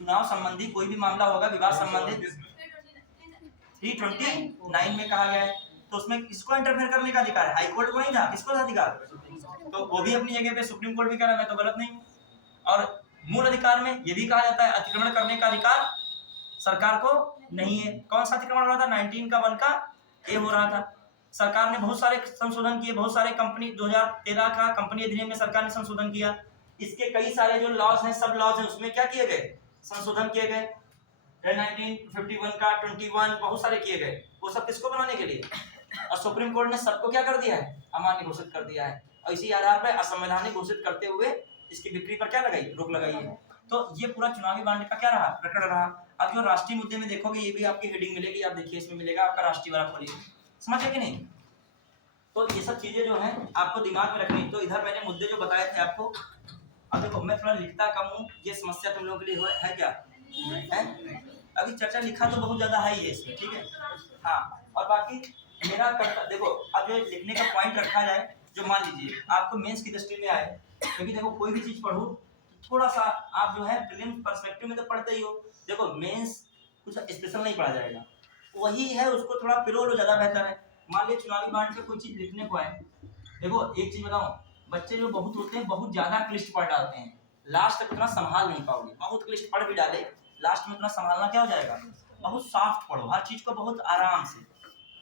चुनाव संबंधी कोई भी मामला होगा विवाद संबंधित 329 में कहा गया है। तो उसमें किसको इंटरफेयर करने का अधिकार है, हाई कोर्ट को नहीं था, किसको था अधिकार, तो वो भी अपनी जगह पे, सुप्रीम कोर्ट भी कह रहा है मैं तो गलत नहीं हूँ। और मूल अधिकार में ये भी कहा जाता है अतिक्रमण करने का अधिकार सरकार को नहीं है। कौन सा अतिक्रमण हो रहा था? 19 का 1 का ए हो रहा था। सरकार ने बहुत सारे संशोधन किए, बहुत सारे कंपनी 2013 का कंपनी अधिनियम में सरकार ने संशोधन किया। इसके कई सारे जो लॉज हैं, सब लॉज हैं, उसमें क्या किए गए? संशोधन किए गए। 1951 का 21 बहुत सारे किए गए। वो सब किसको बनाने के लिए? और सुप्रीम कोर्ट ने सबको क्या कर दिया है? अमान्य घोषित कर दिया है। और इसी आधार पर असंवैधानिक घोषित करते हुए इसकी बिक्री पर क्या लगाई? रोक लगाई है। तो ये पूरा चुनावी बांड का क्या रहा? प्रकरण रहा। अब जो राष्ट्रीय मुद्दे में देखोगे, ये भी आपकी हेडिंग मिलेगी, आप देखिए इसमें मिलेगा आपका राष्ट्रीय वाला खोलिए, समझ कि नहीं? तो ये सब चीजें जो है आपको दिमाग में रखनी। तो इधर मैंने मुद्दे जो बताए थे आपको, अब देखो मैं थोड़ा लिखता कम हूँ, ये समस्या तुम लोगों के लिए है क्या? है? अभी चर्चा लिखा तो बहुत ज्यादा है ही है इसमें, ठीक है। हाँ, और बाकी मेरा देखो, अब जो लिखने का पॉइंट रखा जाए, जो मान लीजिए आपको मेंस की दृष्टि में आए, क्योंकि देखो कोई भी चीज पढ़ो तो थोड़ा सा आप जो है प्रीलिम्स पर्सपेक्टिव में तो पढ़ते ही हो। देखो मेंस कुछ स्पेशल नहीं पढ़ा जाएगा, वही है, उसको थोड़ा पिरो लो, ज्यादा बेहतर है। मान लीजिए चुनावी बांड पे कोई चीज लिखने को आए, देखो एक चीज बताऊं, बच्चे जो बहुत होते हैं बहुत ज्यादा क्लिष्ट पढ़ डालते हैं, लास्ट तक उतना संभाल नहीं पाओगे। बहुत क्लिष्ट पढ़ भी डाले, लास्ट में उतना संभालना क्या हो जाएगा? बहुत सॉफ्ट पढ़ो, हर चीज को बहुत आराम से।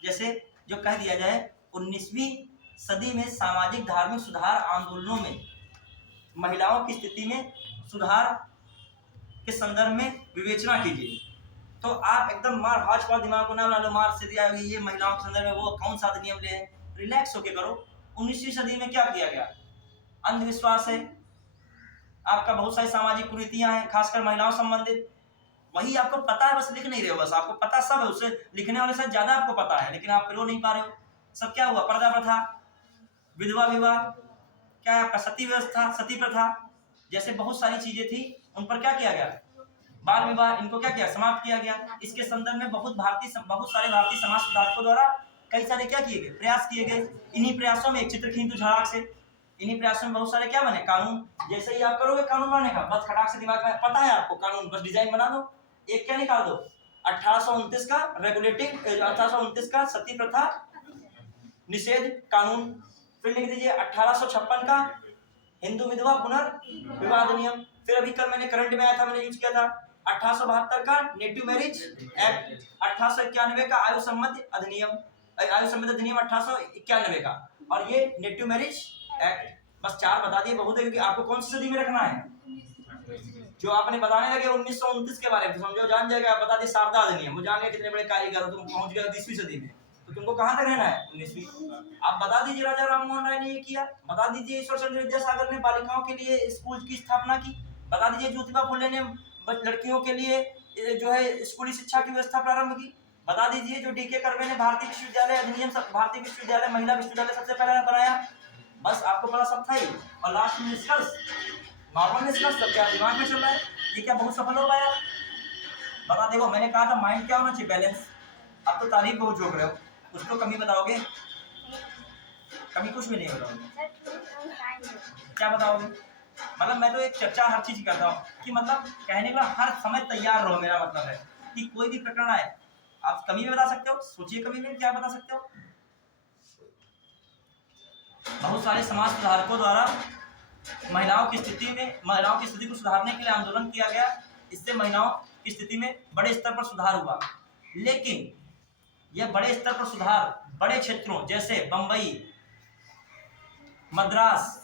जैसे जो कह दिया जाए 19वीं सदी में सामाजिक धार्मिक सुधार आंदोलनों में महिलाओं की स्थिति में सुधार के संदर्भ में विवेचना कीजिए। तो आप एकदम मार हाज पार दिमाग को ना लो, मार से दिया ये महिलाओं के संदर्भ में वो कौन सा अधिनियम ले, रिलैक्स होके करो। 19वीं सदी में क्या किया गया? अंधविश्वास है, आपका बहुत सारी सामाजिक कुरीतियां हैं, खासकर महिलाओं संबंधित, वही आपको पता है, बस लिख नहीं रहे हो, बस आपको पता सब है, उससे लिखने वाले से ज्यादा आपको पता है, लेकिन आप पिरो नहीं पा रहे हो। सब क्या हुआ? पर्दा प्रथा, विधवा विवाह, क्या है आपका सती व्यवस्था, सती प्रथा, जैसे बहुत सारी चीजें थी, उन पर क्या किया गया? बाल विवाह, इनको क्या किया? समाप्त किया गया। इसके संदर्भ में बहुत सारे भारतीय समाज सुधारकों द्वारा कई सारे क्या किए गए? प्रयास किए गए। इन्हीं प्रयासों में एक चित्र खींच दो झटाक से, इन्हीं प्रयासों में बहुत सारे क्या बने? कानून। जैसे ही आप करोगे कानून बनाने का, बस खटाक से दिमाग में पता है आपको कानून, बस डिजाइन बना दो, एक क्या निकाल दो? 1829 का रेगुलेटिंग, 1829 का सती प्रथा निषेध कानून, फिर लिख दीजिए 1856 का हिंदू विधवा पुनर्विवाह अधिनियम, फिर अभी कल मैंने करंट में आया था, मैंने यूज किया था 1872 का नेटिव मैरिज एक्ट, 1891 का आयु संबंध अधिनियम, 1891 का, और ये नेटिव मैरिज एक्ट। बस 4 बता दिए, बहुत है, क्योंकि आपको कौन सी सदी में रखना है? जो आपने बताने लगे 1929 के बारे में, समझो जान जाएगा। बता दी शारदा अधिनियम, वो जान गए कितने बड़े कारीगर हो, तुम पहुंच गए 20वीं सदी में, तो तुमको कहां तक रहना है? 19वीं। आप बता दीजिए राजा राममोहन राय ने ये किया, बता दीजिए ईश्वर चंद्र विद्यासागर ने बालिकाओं के लिए स्कूल की स्थापना की, बता दीजिए ज्योतिबा फुले ने लड़कियों के लिए जो है स्कूली शिक्षा की व्यवस्था प्रारंभ की, बता दीजिए जो डीके कर्वे ने भारतीय विश्वविद्यालय अधिनियम, भारतीय विश्वविद्यालय महिला विश्वविद्यालय सबसे पहले बनाया। बस आपको पता सब था ही। और लास्ट में निष्कर्ष, नॉर्मल निष्कर्ष, सब क्या दिमाग में चल रहा है? ये क्या बहुत सफल हो पाया? बता देखो, मैंने कहा था माइंड क्या होना चाहिए? बैलेंस। अब तो तारीफ बहुत जोड़ रहे हो, कुछ तो कमी बताओगे? कमी कुछ भी नहीं बताओगे, क्या बताओगे? मतलब मैं तो एक चर्चा हर चीज करता हूँ कि मतलब कहने का हर समय तैयार रहो, मेरा मतलब है कि कोई भी प्रकरण आए आप कमी में बता सकते हो, सोचिए कमी में क्या बता सकते हो। बहुत सारे समाज सुधारकों द्वारा महिलाओं की स्थिति को सुधारने के लिए आंदोलन किया गया, इससे महिलाओं की स्थिति में बड़े स्तर पर सुधार हुआ। लेकिन यह बड़े स्तर पर सुधार बड़े क्षेत्रों जैसे बंबई, मद्रास,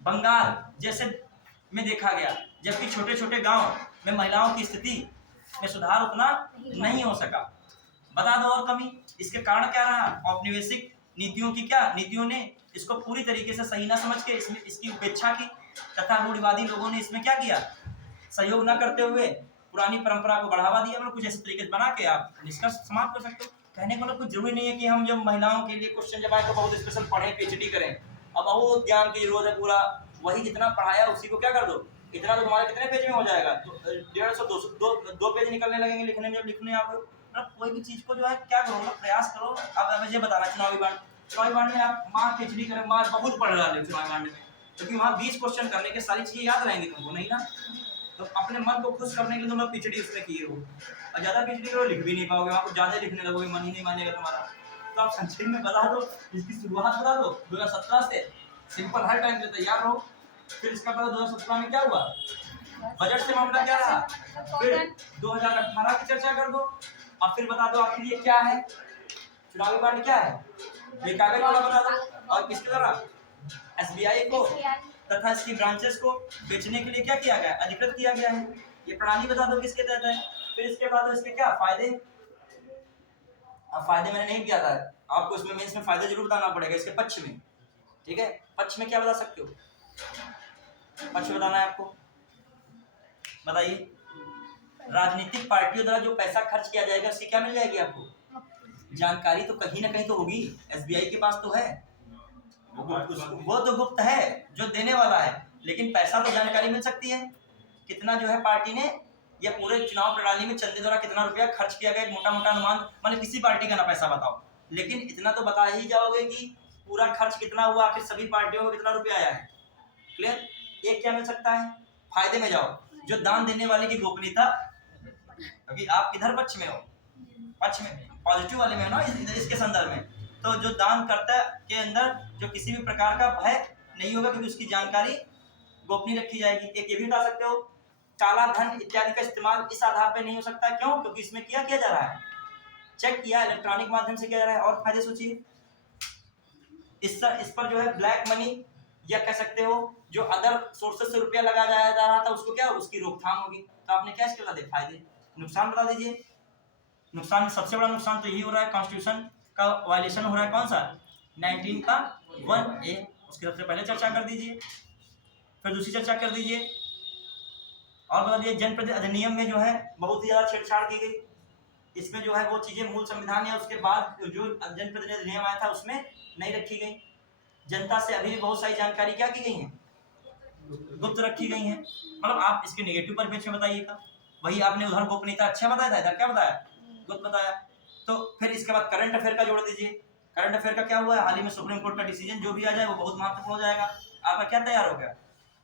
बंगाल जैसे में देखा गया, जबकि छोटे छोटे गांव में महिलाओं की स्थिति में सुधार उतना नहीं हो सका। बता दो और कमी, इसके कारण क्या रहा? औपनिवेशिक नीतियों ने इसको पूरी तरीके से सही ना समझ के इसकी उपेक्षा की, तथा रूढ़िवादी लोगों ने इसमें क्या किया? सहयोग न करते हुए पुरानी परंपरा को बढ़ावा दिया। मतलब कुछ ऐसे तरीके से बना के आप निष्कर्ष समाप्त कर सकते हो। कहने का मतलब कुछ जरूरी नहीं है कि हम जब महिलाओं के लिए क्वेश्चन जब आए तो बहुत स्पेशल पढ़ें, पीएचडी करें। अब बहुत ज्ञान की जरूरत है, पूरा वही जितना पढ़ाया उसी को क्या कर दो, इतना तो तुम्हारे कितने पेज में हो जाएगा? तो 150 200 पेज निकलने लगेंगे लिखने में, जब लिखने आओगे। मतलब कोई भी चीज को जो है क्या करो, मतलब प्रयास करो। अब मुझे बताना चुनावी बांड में आप मार पीएचडी करें, मार बहुत पढ़ रहा है चुनावी बांड में, क्योंकि वहाँ 20 क्वेश्चन करने के सारी चीजें याद रहेंगी तुमको, नहीं ना? तो अपने मन को खुश करने के लिए तुम लोग पीएचडी उसमें किए हो, और ज्यादा पीएचडी करो लिख भी नहीं पाओगे, वहाँ कुछ ज्यादा लिखने लगोगे, मन ही नहीं मानेगा तुम्हारा। तो आप संक्षेप में बता दो, इसकी शुरुआत बता दो 2017 से, सिंपल हर टाइम से तैयार रहो। फिर इसका पता 2017 में क्या हुआ? बजट से मामला क्या रहा? फिर 2018 की चर्चा कर दो और फिर बता दो आखिर ये क्या है, चुनावी बॉन्ड क्या है, ये कागज वाला बता दो। और किसके द्वारा? एसबीआई को तथा इसकी ब्रांचेस को बेचने के लिए क्या किया गया? अधिकृत किया गया है। ये प्रणाली बता दो किसके तहत है। फिर इसके बाद इसके क्या फायदे, अब फायदे मैंने नहीं किया था, आपको इसमें मेंस में फायदे जरूर बताना पड़ेगा इसके पक्ष में, ठीक है। पक्ष में क्या बता सकते हो? पक्ष बताना है आपको, बताइए। राजनीतिक पार्टियों द्वारा जो पैसा खर्च किया जाएगा उसकी क्या मिल जाएगी आपको? जानकारी तो कहीं ना कहीं तो होगी, एसबीआई के पास तो है, वो तो गुप्त है जो देने वाला है, लेकिन पैसा तो जानकारी मिल सकती है। कितना जो है पार्टी ने या पूरे चुनाव प्रणाली में चंदे द्वारा कितना रुपया खर्च किया गया, एक मोटा मोटा अनुमान, मतलब किसी पार्टी का ना पैसा बताओ, लेकिन इतना तो बता ही जाओगे कि पूरा खर्च कितना हुआ, आखिर सभी पार्टियों को कितना रुपया आया है। क्लियर? एक क्या मिल सकता है? फायदे में जाओ, जो दान देने वाले की गोपनीयता, अभी आप किधर पक्ष में हो? पक्ष में, पॉजिटिव वाले में हो ना इसके संदर्भ में। तो जो दान करता के अंदर जो किसी भी प्रकार का भय नहीं होगा, क्योंकि उसकी जानकारी गोपनीय रखी जाएगी। एक ये भी बता सकते हो, काला धन इत्यादि का इस्तेमाल इस आधार पे नहीं हो सकता। क्यों? क्योंकि इसमें क्या किया जा रहा है? चेक किया इलेक्ट्रॉनिक माध्यम से किया जा रहा है। और फायदे सोचिए, इस पर जो है ब्लैक मनी या कह सकते हो जो अदर सोर्सेस से रुपया लगाया जा रहा था उसको क्या, उसकी रोकथाम होगी। तो आपने क्या इसके बता दिए फायदे। नुकसान बता दीजिए। नुकसान में सबसे बड़ा नुकसान तो यही हो रहा है, कॉन्स्टिट्यूशन का वायलेशन हो रहा है। कौन सा? 19 का 1A, उसकी सबसे पहले चर्चा कर दीजिए। फिर दूसरी चर्चा कर दीजिए और बता दिए जनप्रतिनिधि अधिनियम में जो है बहुत ही ज्यादा छेड़छाड़ की गई। इसमें जो है वो चीजें मूल संविधान या उसके बाद जो जनप्रतिनिधि अधिनियम आया था उसमें नहीं रखी गई। जनता से अभी भी बहुत सारी जानकारी क्या की गई है, गुप्त रखी गई है। मतलब आप इसके नेगेटिव परिप्रेक्ष्य में बताइएगा। वही आपने उधर गोपनीयता अच्छा बताया था, इधर क्या बताया? गुप्त बताया। तो फिर इसके बाद करंट अफेयर का जोड़ दीजिए। करंट अफेयर का क्या हुआ है? हाल ही में सुप्रीम कोर्ट का डिसीजन जो भी आ जाए वो बहुत महत्वपूर्ण हो जाएगा। आपका क्या तैयार हो गया?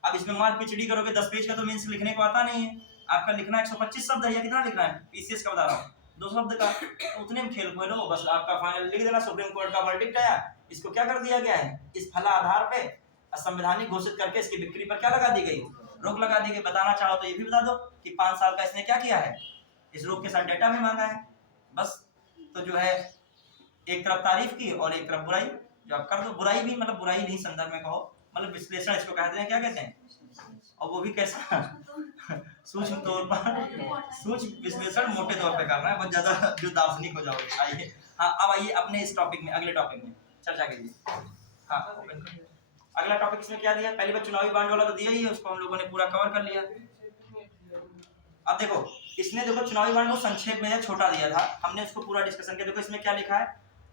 अब इसमें मार पिचड़ी करोगे, 10 पेज का तो मीन्स लिखने को आता नहीं है। आपका लिखना 125 शब्द है या कितना लिखना है? पीसीएस का बता रहा हूँ, 2 शब्द का, तो उतने में खेल खेलो। बस आपका फाइनल लिख देना, सुप्रीम कोर्ट का वर्डिक्ट आया, इसको क्या कर दिया गया है, इस फला आधार पे असंवैधानिक घोषित करके इसकी बिक्री पर क्या लगा दी गई, रोक लगा दी गई। बताना चाहो तो ये भी बता दो कि 5 साल का इसने क्या किया है, इस रोक के साथ डेटा भी मांगा है। बस तो जो है एक तरफ तारीफ की और एक तरफ बुराई, जो आप कर दो। बुराई भी मतलब बुराई नहीं संदर्भ में कहो, मतलब विश्लेषण इसको कहते हैं। क्या कहते हैं? और वो भी कैसा सूक्ष्म तौर पर, सूक्ष्म विश्लेषण मोटे तौर पे करना है, बहुत ज्यादा जो दार्शनिक हो जाओगे। आइए, हाँ अब आइए अपने इस टॉपिक में, अगले टॉपिक में चर्चा कीजिए। हाँ अगला टॉपिक इसमें क्या दिया? पहली बार चुनावी बांड वाला तो दिया ही है, उसको हम लोगों ने पूरा कवर कर लिया। अब देखो इसने, देखो चुनावी बांड को संक्षेप में छोटा दिया था, हमने उसको पूरा डिस्कशन किया। देखो इसमें क्या लिखा है,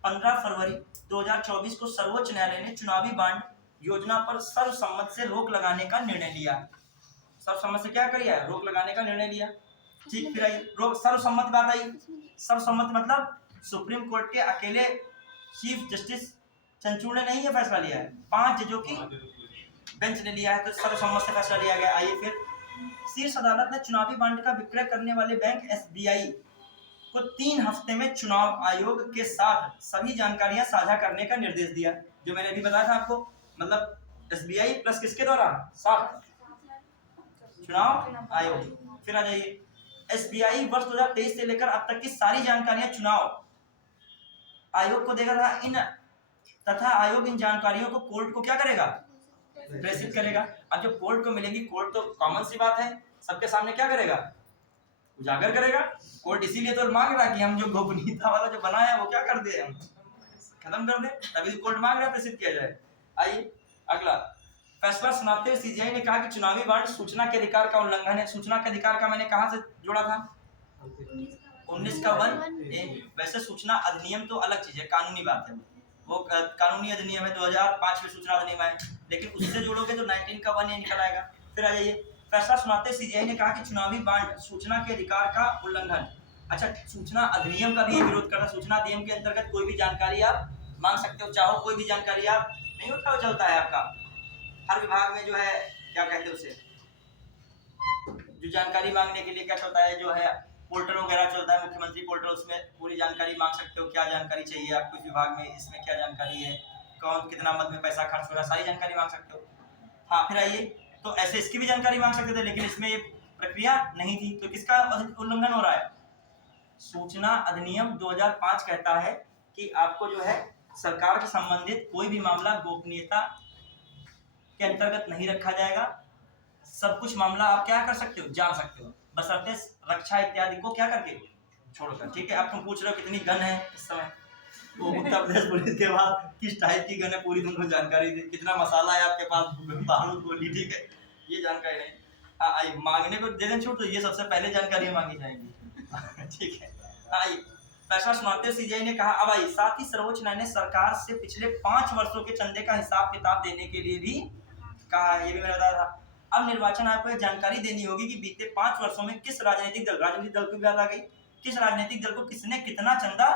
15 फरवरी 2024 को सर्वोच्च न्यायालय ने चुनावी बांड योजना पर सर्वसम्मत से रोक लगाने का निर्णय लिया। सर्वसम्मत से क्या किया? रोक लगाने का निर्णय लिया। ठीक, फिर आई रोक, सर्वसम्मत बात आई। सर्वसम्मत मतलब सुप्रीम कोर्ट के अकेले चीफ जस्टिस चंद्रचूड़ ने नहीं ये फैसला लिया है, 5 जजों की बेंच ने लिया है, तो सर्वसम्मत से फैसला लिया गया। आइए फिर, शीर्ष अदालत ने चुनावी बांड का विक्रय करने वाले बैंक एसबीआई को 3 हफ्ते में चुनाव आयोग के साथ सभी जानकारियां साझा करने का निर्देश दिया। जो मैंने अभी बताया था आपको, मतलब एसबीआई प्लस किसके द्वारा? साथ चुनाव आयोग। फिर आ जाइए, एसबीआई वर्ष 2023 से लेकर अब तक की सारी जानकारियां चुनाव आयोग को देगा था इन, तथा आयोग इन जानकारियों को कोर्ट को क्या करेगा? प्रेषित करेगा। अब जब कोर्ट को मिलेंगी, कोर्ट तो कॉमन सी बात है, सबके सामने क्या करेगा? उजागर करेगा। कोर्ट इसीलिए तो मांग रहा कि हम जो गोपनीयता वाला जो बनाया है वो क्या कर दे, हम खत्म कर दे, तभी तो कोर्ट मांग रहा है प्रेषित किया जाए। आइए अगला, फैसला सुनाते हुए सीजीआई ने कहा कि चुनावी बांड सूचना के अधिकार का उल्लंघन है। सूचना के अधिकार का मैंने कहां से जोड़ा था? 19 का 1A। वैसे सूचना अधिनियम तो अलग चीज है, कानूनी बात है, वो कानूनी अधिनियम है, 2005 में सूचना अधिनियम है, लेकिन उससे जोड़ोगे तो 19 का 1A निकल आएगा। फिर आ जाइए, फैसला सुनाते सीजीआई ने कहा कि चुनावी बांड सूचना के अधिकार का उल्लंघन। अच्छा, सूचना अधिनियम का भी विरोध करना। सूचना अधिनियम के अंतर्गत कोई भी जानकारी आप मांग सकते हो, चाहो कोई भी जानकारी आप नहीं होता चलता है आपका हर विभाग में जो है क्या कहते हैं उसे, जो जानकारी मांगने के लिए क्या चलता है, जो है पोर्टल वगैरह चलता है, मुख्यमंत्री पोर्टल, उसमें पूरी जानकारी मांग सकते हो, क्या जानकारी चाहिए आपको इस विभाग में, इसमें क्या जानकारी है, कौन कितना मद में पैसा खर्च हो रहा है, सारी जानकारी मांग सकते हो। हाँ फिर आइए, तो ऐसे इसकी भी जानकारी मांग सकते थे, लेकिन इसमें प्रक्रिया नहीं थी, तो किसका उल्लंघन हो रहा है? सूचना अधिनियम 2005 कहता है कि आपको जो है सरकार से संबंधित कोई भी मामला गोपनीयता के अंतर्गत नहीं रखा जाएगा। सब कुछ मामला आप क्या कर सकते हो, जान सकते हो, बशर्ते रक्षा इत्यादि को क्या करके छोड़कर। ठीक है, अब तुम पूछ रहे हो कितनी गन है इस समय, तो उत्तर प्रदेश पुलिस के पास किस टाइप की गन है पूरी तुमको जानकारी दी, कितना मसाला है आपके पास, बारूद गोली, ठीक है, ये जानकारी नहीं। मांगने को दे दें छूट, तो ये सबसे पहले जानकारी मांगी जाएगी। ठीक है, आइए फैसला सुनाते हुए सीजीआई ने कहा। अब आइए, साथ ही सर्वोच्च न्यायालय ने सरकार से पिछले 5 वर्षों के चंदे का हिसाब किताब देने के लिए भी कहा है, ये भी मैंने बताया था। अब निर्वाचन आयोग को यह जानकारी देनी होगी कि बीते 5 वर्षों में किस राजनीतिक दल की बात आ गई, किस राजनीतिक दल को किसने कितना चंदा,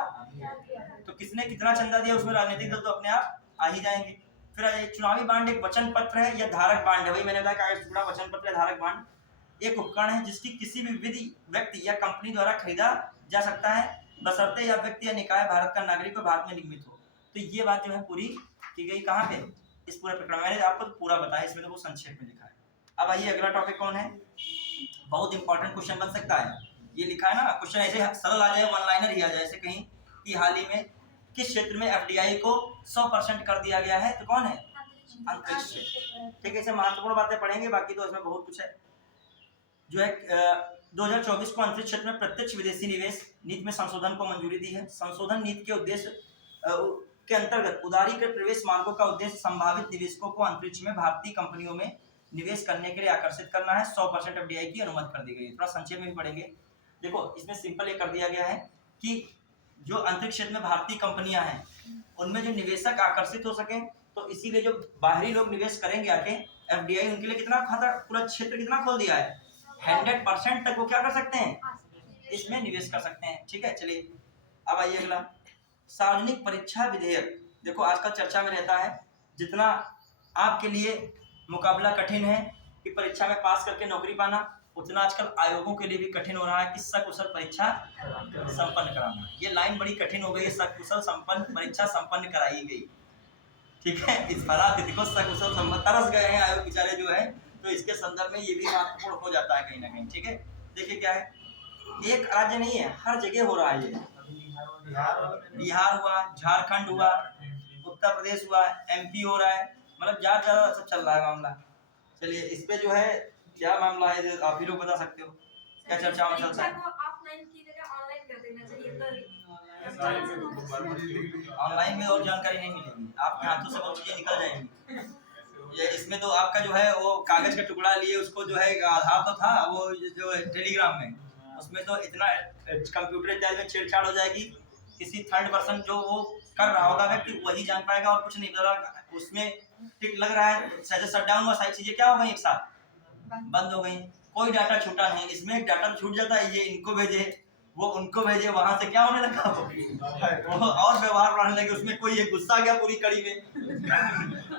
तो किसने कितना चंदा दिया, उसमें राजनीतिक दल तो अपने आप आ ही जाएंगे। फिर आ जाइए, चुनावी बांड एक वचन पत्र है या धारक बांड है, वही मैंने बताया कागज टुकड़ा, वचन पत्र या धारक बांड एक उपकरण है जिसकी किसी भी व्यक्ति या कंपनी द्वारा खरीदा जा सकता है, बशर्ते यह व्यक्ति या निकाय भारत का नागरिक और भारत में निगमित हो। तो ये बात जो है पूरी की गई कहाँ पे, इस पूरे प्रकरण में। मैंने आपको पूरा बताया, इसमें तो वो संक्षेप में लिखा है। अब आइए अगला टॉपिक कौन है, बहुत इंपॉर्टेंट क्वेश्चन बन सकता है, ये लिखा है ना, क्वेश्चन ऐसे सरल आ जाए, वन लाइनर ही आ जाए, ऐसे कहीं कि हाल ही में किस क्षेत्र में एफडीआई को 100% कर दिया गया है, तो कौन है, अंतरिक्ष क्षेत्र। ठीक है, इसे महत्वपूर्ण बातें पढ़ेंगे, बाकी तो इसमें बहुत कुछ है। जो है 2024 को अंतरिक्ष क्षेत्र में प्रत्यक्ष विदेशी निवेश नीति में संशोधन को मंजूरी दी है। संशोधन नीति के उद्देश्य के अंतर्गत उदारीकृत प्रवेश मार्गों का उद्देश्य संभावित निवेशकों को अंतरिक्ष में भारतीय कंपनियों में निवेश करने के लिए आकर्षित करना है। 100% एफडीआई की अनुमति कर दी गई है। थोड़ा संक्षेप में भी पढ़ेंगे। देखो, इसमें सिंपल ये कर दिया गया है कि जो अंतरिक्ष क्षेत्र में भारतीय कंपनियां हैं उनमें जो निवेशक आकर्षित हो सके, तो इसीलिए जो बाहरी लोग निवेश करेंगे आके, एफडीआई उनके लिए कितना खाता, पूरा क्षेत्र कितना खोल दिया है, 100% तक वो क्या कर सकते हैं, इसमें निवेश कर सकते हैं। ठीक है, चलिए अब आइए अगला, सार्वजनिक परीक्षा विधेयक। देखो आजकल चर्चा में रहता है, जितना आपके लिए मुकाबला कठिन है कि परीक्षा में पास करके नौकरी पाना, उतना आजकल आयोगों के लिए भी कठिन हो रहा है कि सकुशल परीक्षा संपन्न कराना। ये लाइन बड़ी कठिन हो गई है, सकुशल संपन्न परीक्षा संपन्न कराई गई। ठीक है, इस तिथि को सकुशल संपन्न, तरस गए हैं आयोग बेचारे जो है, तो इसके संदर्भ में ये भी महत्वपूर्ण हो जाता है कहीं ना कहीं। ठीक है, देखिए क्या है, एक राज्य नहीं है, हर जगह हो रहा है ये। बिहार हुआ, झारखंड हुआ, उत्तर प्रदेश हुआ, एमपी हो रहा है, मतलब ज्यादा सब चल रहा है मामला। चलिए इस पे जो है क्या मामला है, आप ही लोग बता सकते हो, क्या चर्चा में चल रहा है। ऑफलाइन की जगह ऑनलाइन कर देना चाहिए, ऑनलाइन में और जानकारी नहीं मिलेगी, आपके हाथों से बहुत चीजें निकल जाएंगी। ये इसमें तो आपका जो है वो कागज का टुकड़ा लिए, उसको जो है आधार तो था वो जो टेलीग्राम में, उसमें तो इतना कंप्यूटर इत्यादि में छेड़छाड़ हो जाएगी, किसी थर्ड पर्सन जो वो कर रहा होगा व्यक्ति वही जान पाएगा और कुछ नहीं पता। उसमें टिक लग रहा है, शट डाउन हुआ, सारी चीजें क्या हो गई, एक साथ बंद हो गई, कोई डाटा छूटा नहीं। इसमें डाटा छूट जाता है, ये इनको भेजे, वो उनको भेजे, वहां से क्या होने लगा, वो और व्यवहार बढ़ने लगे, उसमें कोई एक गुस्सा गया पूरी कड़ी में,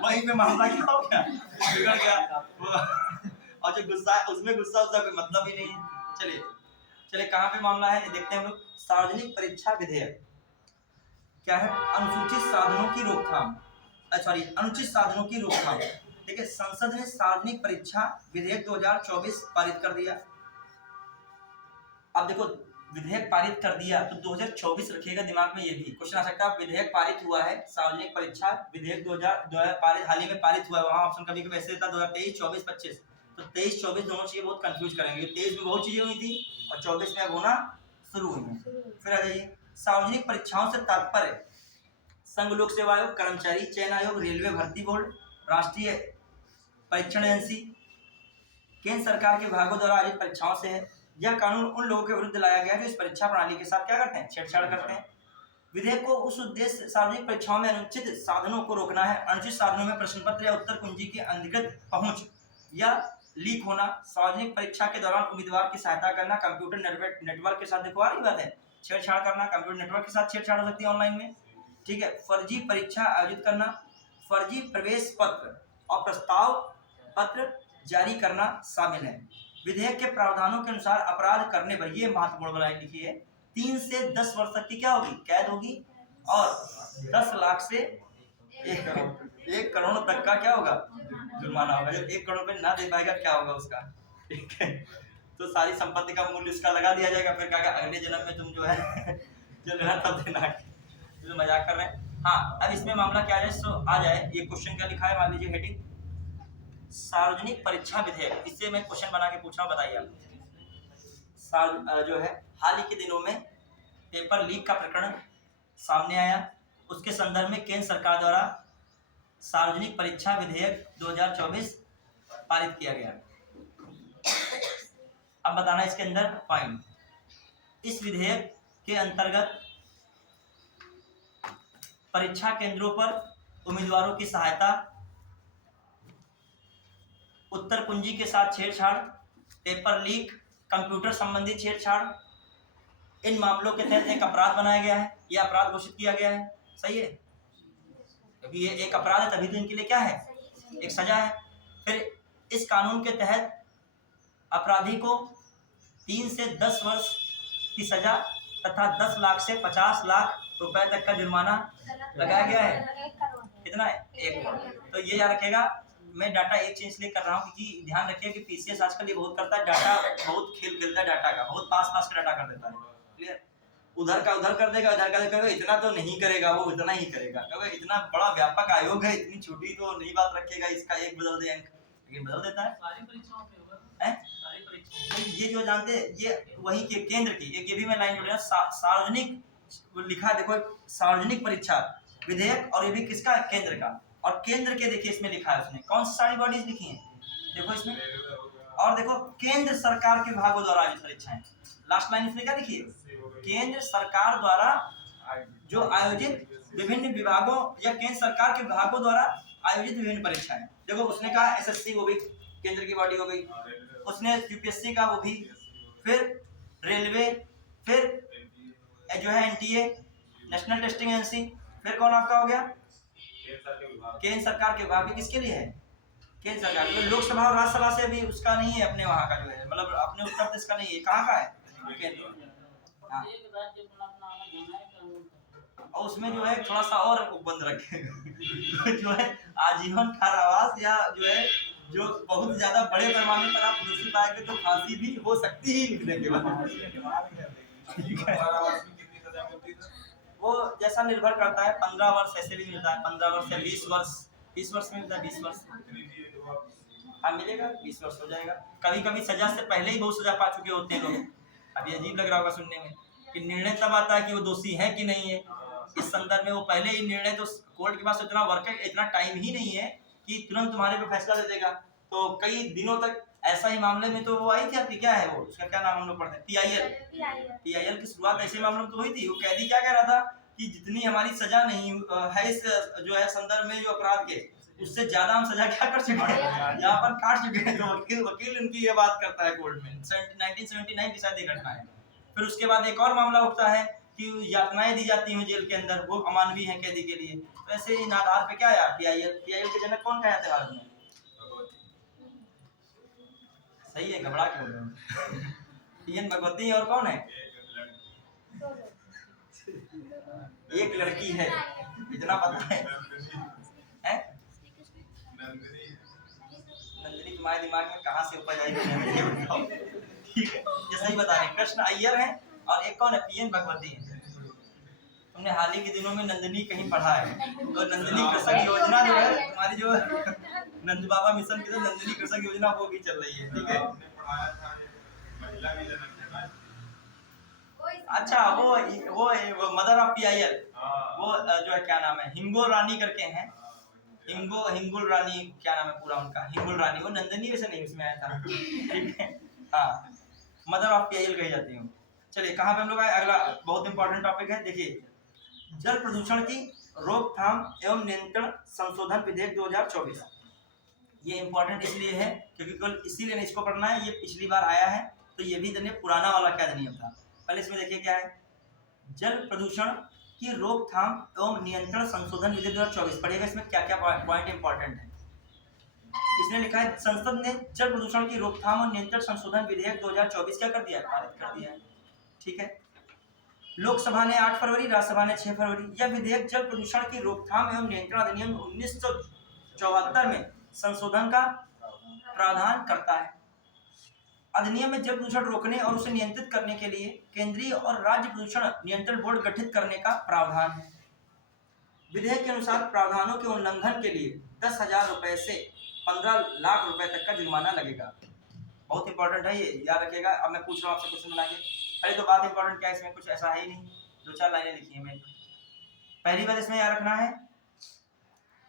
वहीं पे मामला क्या हो गया, बिगड़ गया। और जो गुस्सा है उसमें गुस्सा कोई मतलब ही नहीं है। चलिए कहाँ पे मामला है देखते हैं हम लोग। सार्वजनिक परीक्षा विधेयक क्या है, अनुसूचित साधनों की रोकथाम, अनुचित साधनों की रोकथाम। ठीक है, संसद ने सार्वजनिक परीक्षा विधेयक 2024 पारित कर दिया। अब देखो विधेयक पारित कर दिया तो 2024 रखिएगा दिमाग में, ये भी क्वेश्चन आ सकता है। विधेयक पारित हुआ है, सार्वजनिक परीक्षा विधेयक 2000 पारित हाल ही में पारित हुआ है, वहाँ ऑप्शन कभी कभी ऐसे था 2023, 24, 25, तो 23, 24 दोनों चीजें बहुत कंफ्यूज करेंगे। 23 में बहुत चीजें हुई थी और 24 में अब होना शुरू हुई है। फिर आ जाइए, सार्वजनिक परीक्षाओं से तात्पर्य संघ लोक सेवा आयोग, कर्मचारी चयन आयोग, रेलवे भर्ती बोर्ड, राष्ट्रीय परीक्षण एजेंसी, केंद्र सरकार के विभागों द्वारा आयोजित परीक्षाओं से है। यह कानून उन लोगों के विरुद्ध लाया गया जो इस परीक्षा प्रणाली के साथ क्या करते हैं, छेड़छाड़ करते हैं। विधेयक को उस उद्देश्य सार्वजनिक परीक्षाओं में अनुचित साधनों को रोकना है। अनुचित साधनों में प्रश्न पत्र या उत्तर कुंजी की अनधिकृत पहुंच या लीक होना, सार्वजनिक परीक्षा के दौरान उम्मीदवार की सहायता करना, कंप्यूटर नेटवर्क के साथ, देखो आ रही बात है, छेड़छाड़ करना, कंप्यूटर नेटवर्क के साथ छेड़छाड़ हो सकती है ऑनलाइन में। ठीक है, फर्जी परीक्षा आयोजित करना, फर्जी प्रवेश पत्र और प्रस्ताव पत्र जारी करना शामिल है। विधेयक के प्रावधानों के अनुसार अपराध करने पर, ये महत्वपूर्ण बनाई लिखी है, 3 से 10 वर्ष तक की क्या होगी, कैद होगी, और 10 लाख से 1 करोड़ तक का क्या होगा, जुर्माना होगा। जब 1 करोड़ रुपए ना दे पाएगा क्या होगा उसका। ठीक है, तो सारी संपत्ति का मूल्य उसका लगा दिया जाएगा, फिर कहा अगले जन्म में तुम जो है जो लेना तब देना। तो मजाक कर रहे हैं। हाँ, अब इसमें मामला क्या आ जाए, ये क्वेश्चन क्या लिखा है, मान लीजिए हेडिंग सार्वजनिक परीक्षा विधेयक। इससे मैं क्वेश्चन बना के पूछ रहा हूँ, बताइए आप। जो है हाल ही के दिनों में पेपर लीक का प्रकरण सामने आया, उसके संदर्भ में केंद्र सरकार द्वारा सार्वजनिक परीक्षा विधेयक 2024 पारित किया गया। अब बताना इसके अंदर पॉइंट। इस विधेयक के अंतर्गत परीक्षा केंद्रों पर उम्मीदवारों की सहायता, उत्तर कुंजी के साथ छेड़छाड़, पेपर लीक, कंप्यूटर संबंधी छेड़छाड़, इन मामलों के तहत एक अपराध बनाया गया है, यह अपराध घोषित किया गया है। सही है, क्योंकि ये एक अपराध है तभी तो इनके लिए क्या है, एक सजा है। फिर इस कानून के तहत अपराधी को 3 से 10 वर्ष की सजा तथा 10 लाख से 50 लाख रुपए तक का जुर्माना लगाया गया है। कितना है, 1 करोड़। तो ये याद रखेगा। मैं डाटा एक चीज इसलिए कर रहा हूँ क्योंकि ध्यान रखिए कि पीसीएस आजकल ये बहुत करता है, डाटा बहुत खेल खेलता है, डाटा का बहुत पास का डाटा कर देता है। क्लियर, उधर का उधर कर देगा, इधर का कहेगा इतना तो नहीं करेगा, वो इतना ही करेगा। कहेगा इतना बड़ा व्यापक आयोग है, इतनी छोटी तो नहीं बात रखेगा, इसका एक बदल दे अंक, लेकिन बदल देता है। सारी परीक्षाओं पे होगा, सारी परीक्षाओं ये जो जानते हैं, ये वही के केंद्र की, एक ये भी मैं लाइन जोड़ रहा हूं, सार्वजनिक लिखा है, देखो सार्वजनिक परीक्षा विधेयक, और ये भी किसका, केंद्र का। और केंद्र के देखिए इसमें लिखा है, उसने कौन सी सारी बॉडीज लिखी हैं देखो इसमें, और देखो केंद्र सरकार के विभागों द्वारा आयोजित परीक्षाएं। लास्ट लाइन इसमें क्या लिखी है, केंद्र सरकार द्वारा जो आयोजित विभिन्न विभागों या केंद्र सरकार के विभागों द्वारा आयोजित विभिन्न परीक्षाएं। देखो उसने कहा एसएससी, वो भी केंद्र की बॉडी हो गई, उसने यूपीएससी का, वो भी, फिर रेलवे, फिर जो है एनटीए, नेशनल टेस्टिंग एजेंसी, फिर कौन आपका हो गया, केंद्र सरकार के विभाग। किसके लिए है, केंद्र सरकार के। लोकसभा और राज्यसभा से भी उसका नहीं है, अपने वहाँ का जो है, मतलब अपने उत्तर प्रदेश का नहीं है, कहाँ का है, केंद्र। हाँ, एक राज्य अपना अलग होना है कानून। और उसमें जो है थोड़ा सा और बंद रखेगा जो है आजीवन कारावास, या जो है जो बहुत ज्यादा बड़े पैमाने पर आप दोषी पाएंगे तो फांसी भी हो सकती ही लिखने के बाद। वो जैसा निर्भर करता है, 15 वर्ष ऐसे भी मिलता है, 15 वर्ष या 20 वर्ष, 20 वर्ष में मिलता है, 20 वर्ष हाँ मिलेगा, 20 वर्ष हो जाएगा। कभी कभी सजा से पहले ही बहुत सजा पा चुके होते हैं लोग। अभी अजीब लग रहा होगा सुनने में कि निर्णय तब आता है कि वो दोषी है कि नहीं है। इस संदर्भ में वो पहले ही निर्णय, तो कोर्ट के पास इतना वर्क, इतना टाइम ही नहीं है कि तुरंत तुम्हारे पे फैसला दे देगा। तो कई दिनों तक ऐसा ही मामले में तो वो आई थी आपकी, क्या है वो, उसका क्या नाम हम लोग पढ़ते हैं, पीआईएल की शुरुआत ऐसे मामलों में तो हुई थी। वो कैदी क्या कह रहा था कि जितनी हमारी सजा नहीं है इस जो है संदर्भ में जो अपराध के, उससे ज्यादा हम सजा क्या कर चुके हैं, यहाँ पर काट चुके हैं। तो वकील उनकी ये बात करता है कोर्ट में, 1979 की शायद ये घटना है। फिर उसके बाद एक और मामला उठता है कि यातनाएं दी जाती हैं जेल के अंदर, वो अमानवीय है कैदी के लिए। तो ऐसे इन आधार पे क्या है पीआईएल के जनक कौन कहा जाता है भारत में, सही है, घबरा क्यों रहे हो, पीएन भगवती, और कौन है, एक लड़की है, इतना पता है, नंदिनी तुम्हारे दिमाग में कहाँ से उपज आई, ठीक है, ये सही बता रहे। कृष्ण अय्यर है और एक कौन है, पीएन भगवती है। तुमने हाल ही के दिनों में नंदिनी कहीं पढ़ा है, तो नंदिनी कृषक योजना जो है तुम्हारी, जो नंद बाबा मिशन की, तो नंदिनी कृषक योजना वो भी चल रही है, ठीक है। अच्छा, वो मदर ऑफ पीआईएल, वो जो है क्या नाम है, हिंगो रानी करके हैं, हिंगुल रानी क्या नाम है पूरा उनका, हिंगुल रानी, वो नंदिनी वैसे नहीं उसमें आया था, ठीक है। हाँ, मदर ऑफ पीआईएल कही जाती है। चलिए कहाँ पे हम लोग आए, अगला बहुत इंपॉर्टेंट टॉपिक है, देखिए जल प्रदूषण की रोकथाम एवं नियंत्रण संशोधन विधेयक 2024। ये इंपॉर्टेंट इसलिए है क्योंकि केवल इसीलिए नहीं इसको पढ़ना है, ये पिछली बार आया है, तो ये भी पुराना वाला क्या अधिनियम था। पहले इसमें देखिए क्या है, जल प्रदूषण की रोकथाम एवं नियंत्रण संशोधन विधेयक 2024 पढ़िएगा। इसमें क्या क्या पॉइंट इंपॉर्टेंट है। इसने लिखा है संसद ने जल प्रदूषण की रोकथाम और नियंत्रण संशोधन विधेयक 2024 क्या कर दिया है, पारित कर दिया है, ठीक है। लोकसभा ने 8 फरवरी, राज्यसभा ने 6 फरवरी। यह विधेयक जल प्रदूषण की रोकथाम एवं नियंत्रण अधिनियम 1974 में संशोधन का प्रावधान करता है। अधिनियम में जल प्रदूषण रोकने और उसे नियंत्रित करने के लिए केंद्रीय और राज्य प्रदूषण नियंत्रण बोर्ड गठित करने का प्रावधान है। विधेयक के अनुसार प्रावधानों के उल्लंघन के लिए 10,000 रुपए से 15 लाख रुपए तक का जुर्माना लगेगा। बहुत इंपॉर्टेंट है ये, याद रखिएगा। अब मैं पूछ रहा हूँ आपसे क्वेश्चन बनाइए। पहले तो बात इंपॉर्टेंट क्या है, इसमें कुछ ऐसा है ही नहीं, 2-4 लाइनें लिखी है मैंने। पहली बात इसमें याद रखना है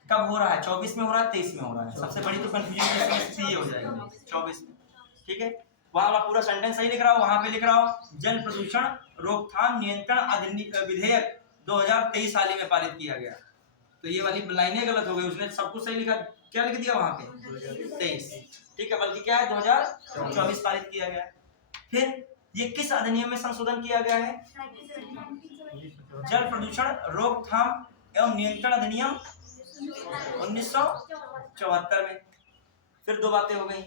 कब हो रहा है, 24 में हो रहा है, 23 में हो रहा है। सबसे बड़ी तो कंफ्यूजन ये हो जाएगी 24 में, ठीक है। वहां पूरा सेंटेंस सही लिख रहा हूँ, वहां पे लिख रहा हूँ जल प्रदूषण रोकथाम नियंत्रण विधेयक 2023 हाल ही में पारित किया गया। तो ये वाली लाइनें गलत हो गई, उसने सब कुछ सही लिखा, क्या लिख दिया वहां पे 23, ठीक है, बल्कि क्या है 2024 पारित किया गया। फिर ये किस अधिनियम में संशोधन किया गया है? जल प्रदूषण रोकथाम एवं नियंत्रण अधिनियम 1974 में। फिर दो बातें हो गई।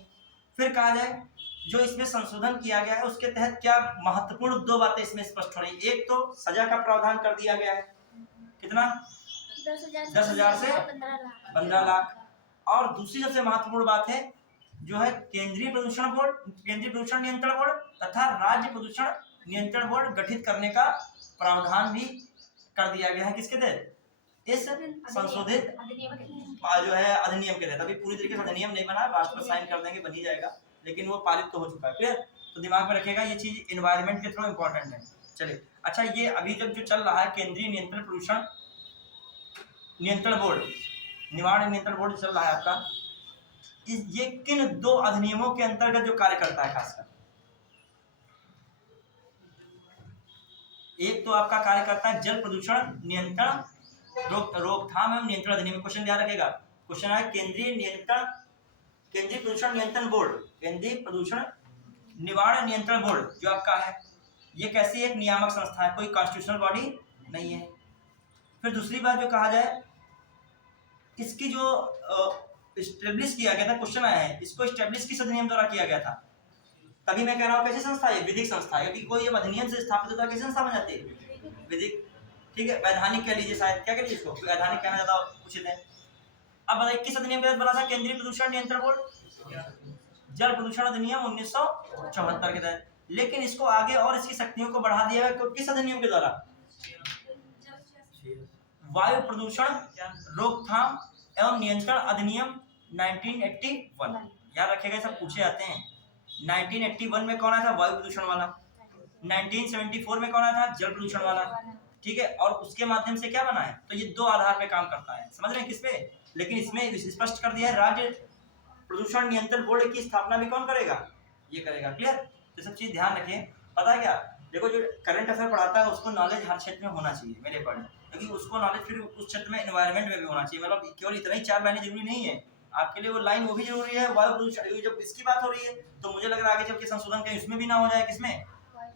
फिर कहा जाए जो इसमें संशोधन किया गया है उसके तहत क्या महत्वपूर्ण दो बातें इसमें स्पष्ट हो रही। एक तो सजा का प्रावधान कर दिया गया है, कितना 10,000 से 15 लाख। और दूसरी सबसे महत्वपूर्ण बात है जो है केंद्रीय प्रदूषण बोर्ड, केंद्रीय प्रदूषण नियंत्रण बोर्ड तथा राज्य प्रदूषण नियंत्रण बोर्ड गठित करने का प्रावधान भी कर दिया गया है। किसके तहत? इस संशोधित जो है अधिनियम के तहत। अभी पूरी तरीके से अधिनियम नहीं बना, राष्ट्रपति साइन कर देंगे, बन ही जाएगा, लेकिन वो पारित तो हो चुका है। क्लियर? तो दिमाग में रखिएगा ये चीज एनवायरनमेंट के थ्रू इंपॉर्टेंट है। चलिए, अच्छा ये अभी तक जो चल रहा है केंद्रीय नियंत्रण प्रदूषण नियंत्रण बोर्ड, निवारण नियंत्रण बोर्ड चल रहा है आपका, ये किन दो अधिनियमों के अंतर्गत जो कार्य करता है खासकर? एक तो आपका कार्य करता है जल प्रदूषण नियंत्रण रोकथाम एवं नियंत्रण अधिनियम। क्वेश्चन ध्यान रखेगा, क्वेश्चन है केंद्रीय प्रदूषण नियंत्रण बोर्ड, केंद्रीय प्रदूषण निवारण नियंत्रण बोर्ड जो आपका है, ये कैसी एक नियामक संस्था है, कोई कॉन्स्टिट्यूशनल बॉडी नहीं है। फिर दूसरी बात जो कहा जाए, इसकी जो इस्टेब्लिश किया गया था, क्वेश्चन आया है इसको इस्टेब्लिश किस अधिनियम द्वारा किया गया था? तभी मैं कह रहा हूँ कैसी संस्था है? विधिक संस्था है। क्योंकि कोई अधिनियम से स्थापित होता है कैसी संस्था बन जाती है? विधिक, ठीक है, वैधानिक कह लीजिए, शायद क्या कह लीजिए इसको, वैधानिक कहना ज्यादा उचित है। अब बताइए किस अधिनियम के तहत बना था केंद्रीय प्रदूषण नियंत्रण बोर्ड? जल प्रदूषण अधिनियम 1974 के तहत। लेकिन इसको आगे और इसकी शक्तियों को बढ़ा दिया गया किस अधिनियम के द्वारा? वायु प्रदूषण रोकथाम एवं नियंत्रण अधिनियम 1981। याद रखिएगा, सब पूछे जाते हैं। 1981 में कौन आया था? वायु प्रदूषण वाला। 1974 में कौन आया था? जल प्रदूषण वाला, ठीक है। और उसके माध्यम से क्या बना है? तो ये दो आधार पे काम करता है, समझ रहे हैं किस पे? लेकिन इसमें स्पष्ट कर दिया है राज्य प्रदूषण नियंत्रण बोर्ड की स्थापना भी कौन करेगा? ये करेगा। क्लियर? तो सब चीज ध्यान रखिए। पता है क्या, देखो जो करंट अफेयर पढ़ाता है उसको नॉलेज हर क्षेत्र में होना चाहिए मेरे अकॉर्डिंग, क्योंकि उसको नॉलेज फिर उस क्षेत्र में एनवायरनमेंट में भी होना चाहिए। मतलब केवल इतना ही 4 लाइनें जरूरी नहीं है आपके लिए, वो लाइन वो भी जरूरी है। वायु प्रदूषण जब इसकी बात हो रही है तो मुझे लग रहा है आगे चल के संशोधन कहीं उसमें भी ना हो जाए। किसमें?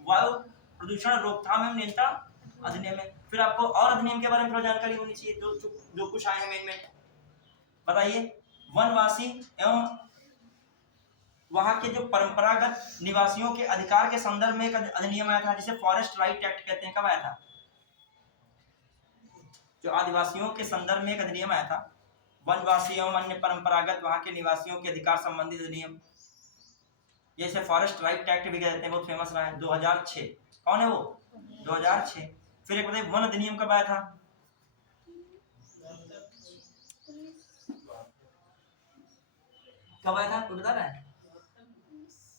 वायु प्रदूषण रोकथाम एवं नियंत्रण अधिनियम में। फिर आपको और अधिनियम के बारे में थोड़ा जानकारी होनी चाहिए जो कुछ आए हैं मेन में। बताइए, वनवासी एवं वहां के जो परंपरागत निवासियों के अधिकार के संदर्भ में एक अधिनियम आया था जिसे फॉरेस्ट राइट एक्ट कहते हैं। कब आया था? जो आदिवासियों के संदर्भ में एक अधिनियम आया था, वनवासी एवं अन्य परंपरागत वहां के निवासियों के अधिकार संबंधित अधिनियम, जैसे फॉरेस्ट राइट एक्ट भी कहते हैं, बहुत फेमस रहा है। 2006। कौन है वो? 2006। फिर एक बताइए वन अधिनियम कब आया था? कब आया था, कोई बता रहा है?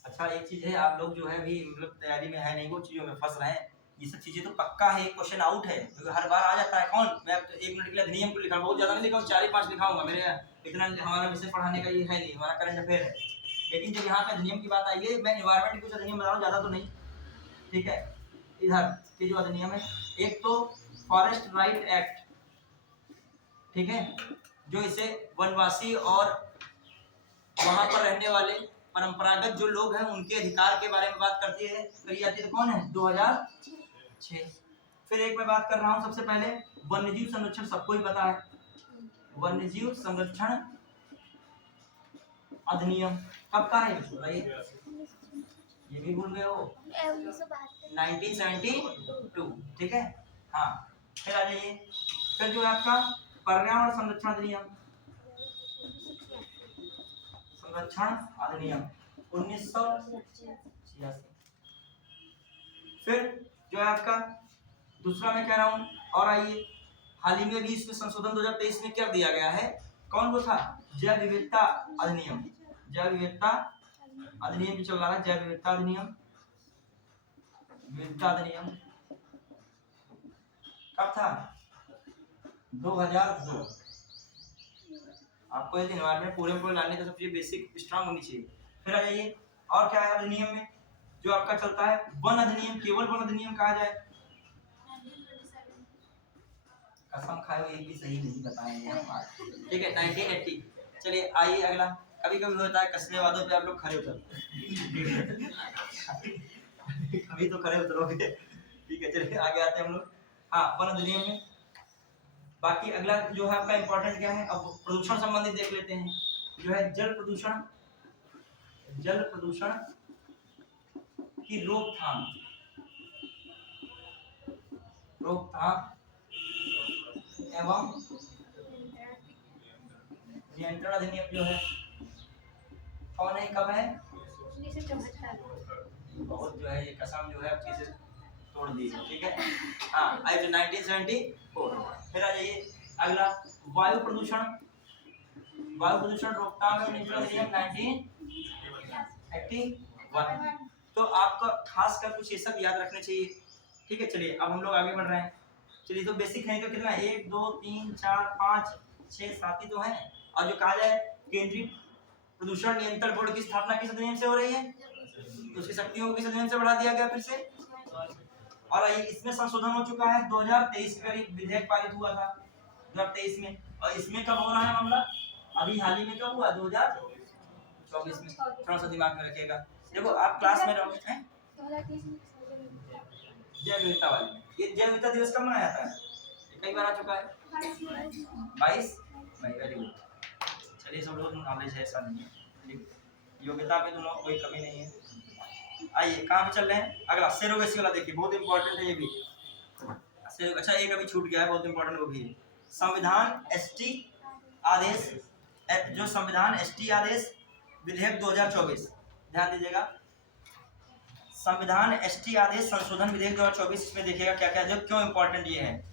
अच्छा, एक चीज है, आप लोग जो है भी मतलब तैयारी में है नहीं, वो चीजों में फंस रहे हैं। ये सब चीजें तो पक्का है, क्वेश्चन आउट है, क्योंकि हर बार आ जाता है। कौन? मैं अब तो 1 मिनट के लिए अधिनियम को लिखा, बहुत ज्यादा नहीं लिखा हूँ, 4-5 लिखाऊंगा। मेरे इतना हमारा विषय पढ़ाने का ये है नहीं, हमारा करंट अफेयर है। लेकिन जब यहाँ पे अधिनियम की बात आई है, मैं एनवायरमेंट कुछ अधिनियम बता रहा हूँ, ज्यादा तो नहीं, ठीक है। इधर के जो अधिनियम है, एक तो फॉरेस्ट राइट एक्ट, ठीक है, जो इसे वनवासी और वहां पर रहने वाले परंपरागत जो लोग हैं उनके अधिकार के बारे में बात करती है। करी जाती है। तो कौन है? 2006। फिर एक मैं बात कर रहा हूं सबसे पहले वन्यजीव संरक्षण, सबको ही पता है, वन्यजीव संरक्षण अधिनियम कब का है? ये भी भूल गए हो? 1972, ठीक है। हाँ, फिर आ जाइए। फिर जो है आपका पर्यावरण संरक्षण अधिनियम, संरक्षण अधिनियम 1986। फिर जो है आपका दूसरा मैं कह रहा हूँ, और आइए हाल ही में भी इसमें संशोधन 2023 में कर दिया गया है। कौन वो था? जैव विविधता अधिनियम। जैव विविधता अधिनियम भी चल रहा है, जैव विविधता अधिनियम। विविधता अधिनियम कब था? 2002। आपको यदि एनवायरनमेंट पूरे लाने तो सबसे बेसिक स्ट्रांग होनी चाहिए। फिर आ जाइए, और क्या है अधिनियम में जो आपका चलता है? वन अधिनियम। केवल वन अधिनियम कहा जाए। कसम खाए एक भी सही नहीं बताएंगे। ठीक है, 1980। चलिए आइए अगला। कभी कभी होता है कसने वादों पे आप लोग खड़े उतर कभी तो खड़े उतरोगे। ठीक है, चलिए आगे आते हैं हम लोग। हाँ, वन अधिनियम में बाकी अगला जो है आपका इंपॉर्टेंट क्या है? अब प्रदूषण संबंधित देख लेते हैं। जो है जल प्रदूषण, जल प्रदूषण की रोकथाम, रोकथाम एवं नियंत्रण अधिनियम जो है कौन है, कब है? 1974। बहुत जो है ये कसम जो है अब चीजें तोड़ दी है। ठीक है, हाँ, आई 1974। फिर आ जाइए अगला, वायु प्रदूषण, वायु प्रदूषण रोकथाम एवं नियंत्रण अधिनियम 1981। तो आपका खास कर कुछ ये सब याद रखने चाहिए। ठीक है, चलिए अब हम लोग आगे बढ़ रहे हैं। चलिए तो बेसिक है तो कितना? 1 2 3 4 5 6 7 ही तो है। और जो कहा जाए केंद्रीय प्रदूषण नियंत्रण बोर्ड की स्थापना किस अधिनियम से हो रही है? तो उसकी शक्तियों को किस अधिनियम से बढ़ा दिया गया फिर से? और इसमें संशोधन हो चुका है 2023 के करीब विधेयक पारित हुआ था 2023 में। और इसमें कब हो रहा है मामला? अभी हाल ही में कब हुआ? 2024 में। थोड़ा सा दिमाग में रखिएगा। देखो आप क्लास में रहोगे हैं, जय विविधता वाले में। ये जय विविधता दिवस कब मनाया जाता है? कई बार आ चुका है 22 मई। Very good. चलिए सब लोग नॉलेज है, ऐसा नहीं है। ठीक, योग्यता पे तो कोई कमी नहीं है। आइए कहाँ पे चल रहे हैं? अगला सेरोगेसी वाला देखिए, बहुत इंपॉर्टेंट है ये भी। अच्छा एक अभी छूट गया है, बहुत इंपॉर्टेंट वो भी है। संविधान एसटी आदेश, जो संविधान एसटी आदेश विधेयक 2024, ध्यान दीजिएगा। संविधान एसटी आदेश संशोधन विधेयक 2024 में देखिएगा क्या क्या, जो क्यों इंपॉर्टेंट ये है।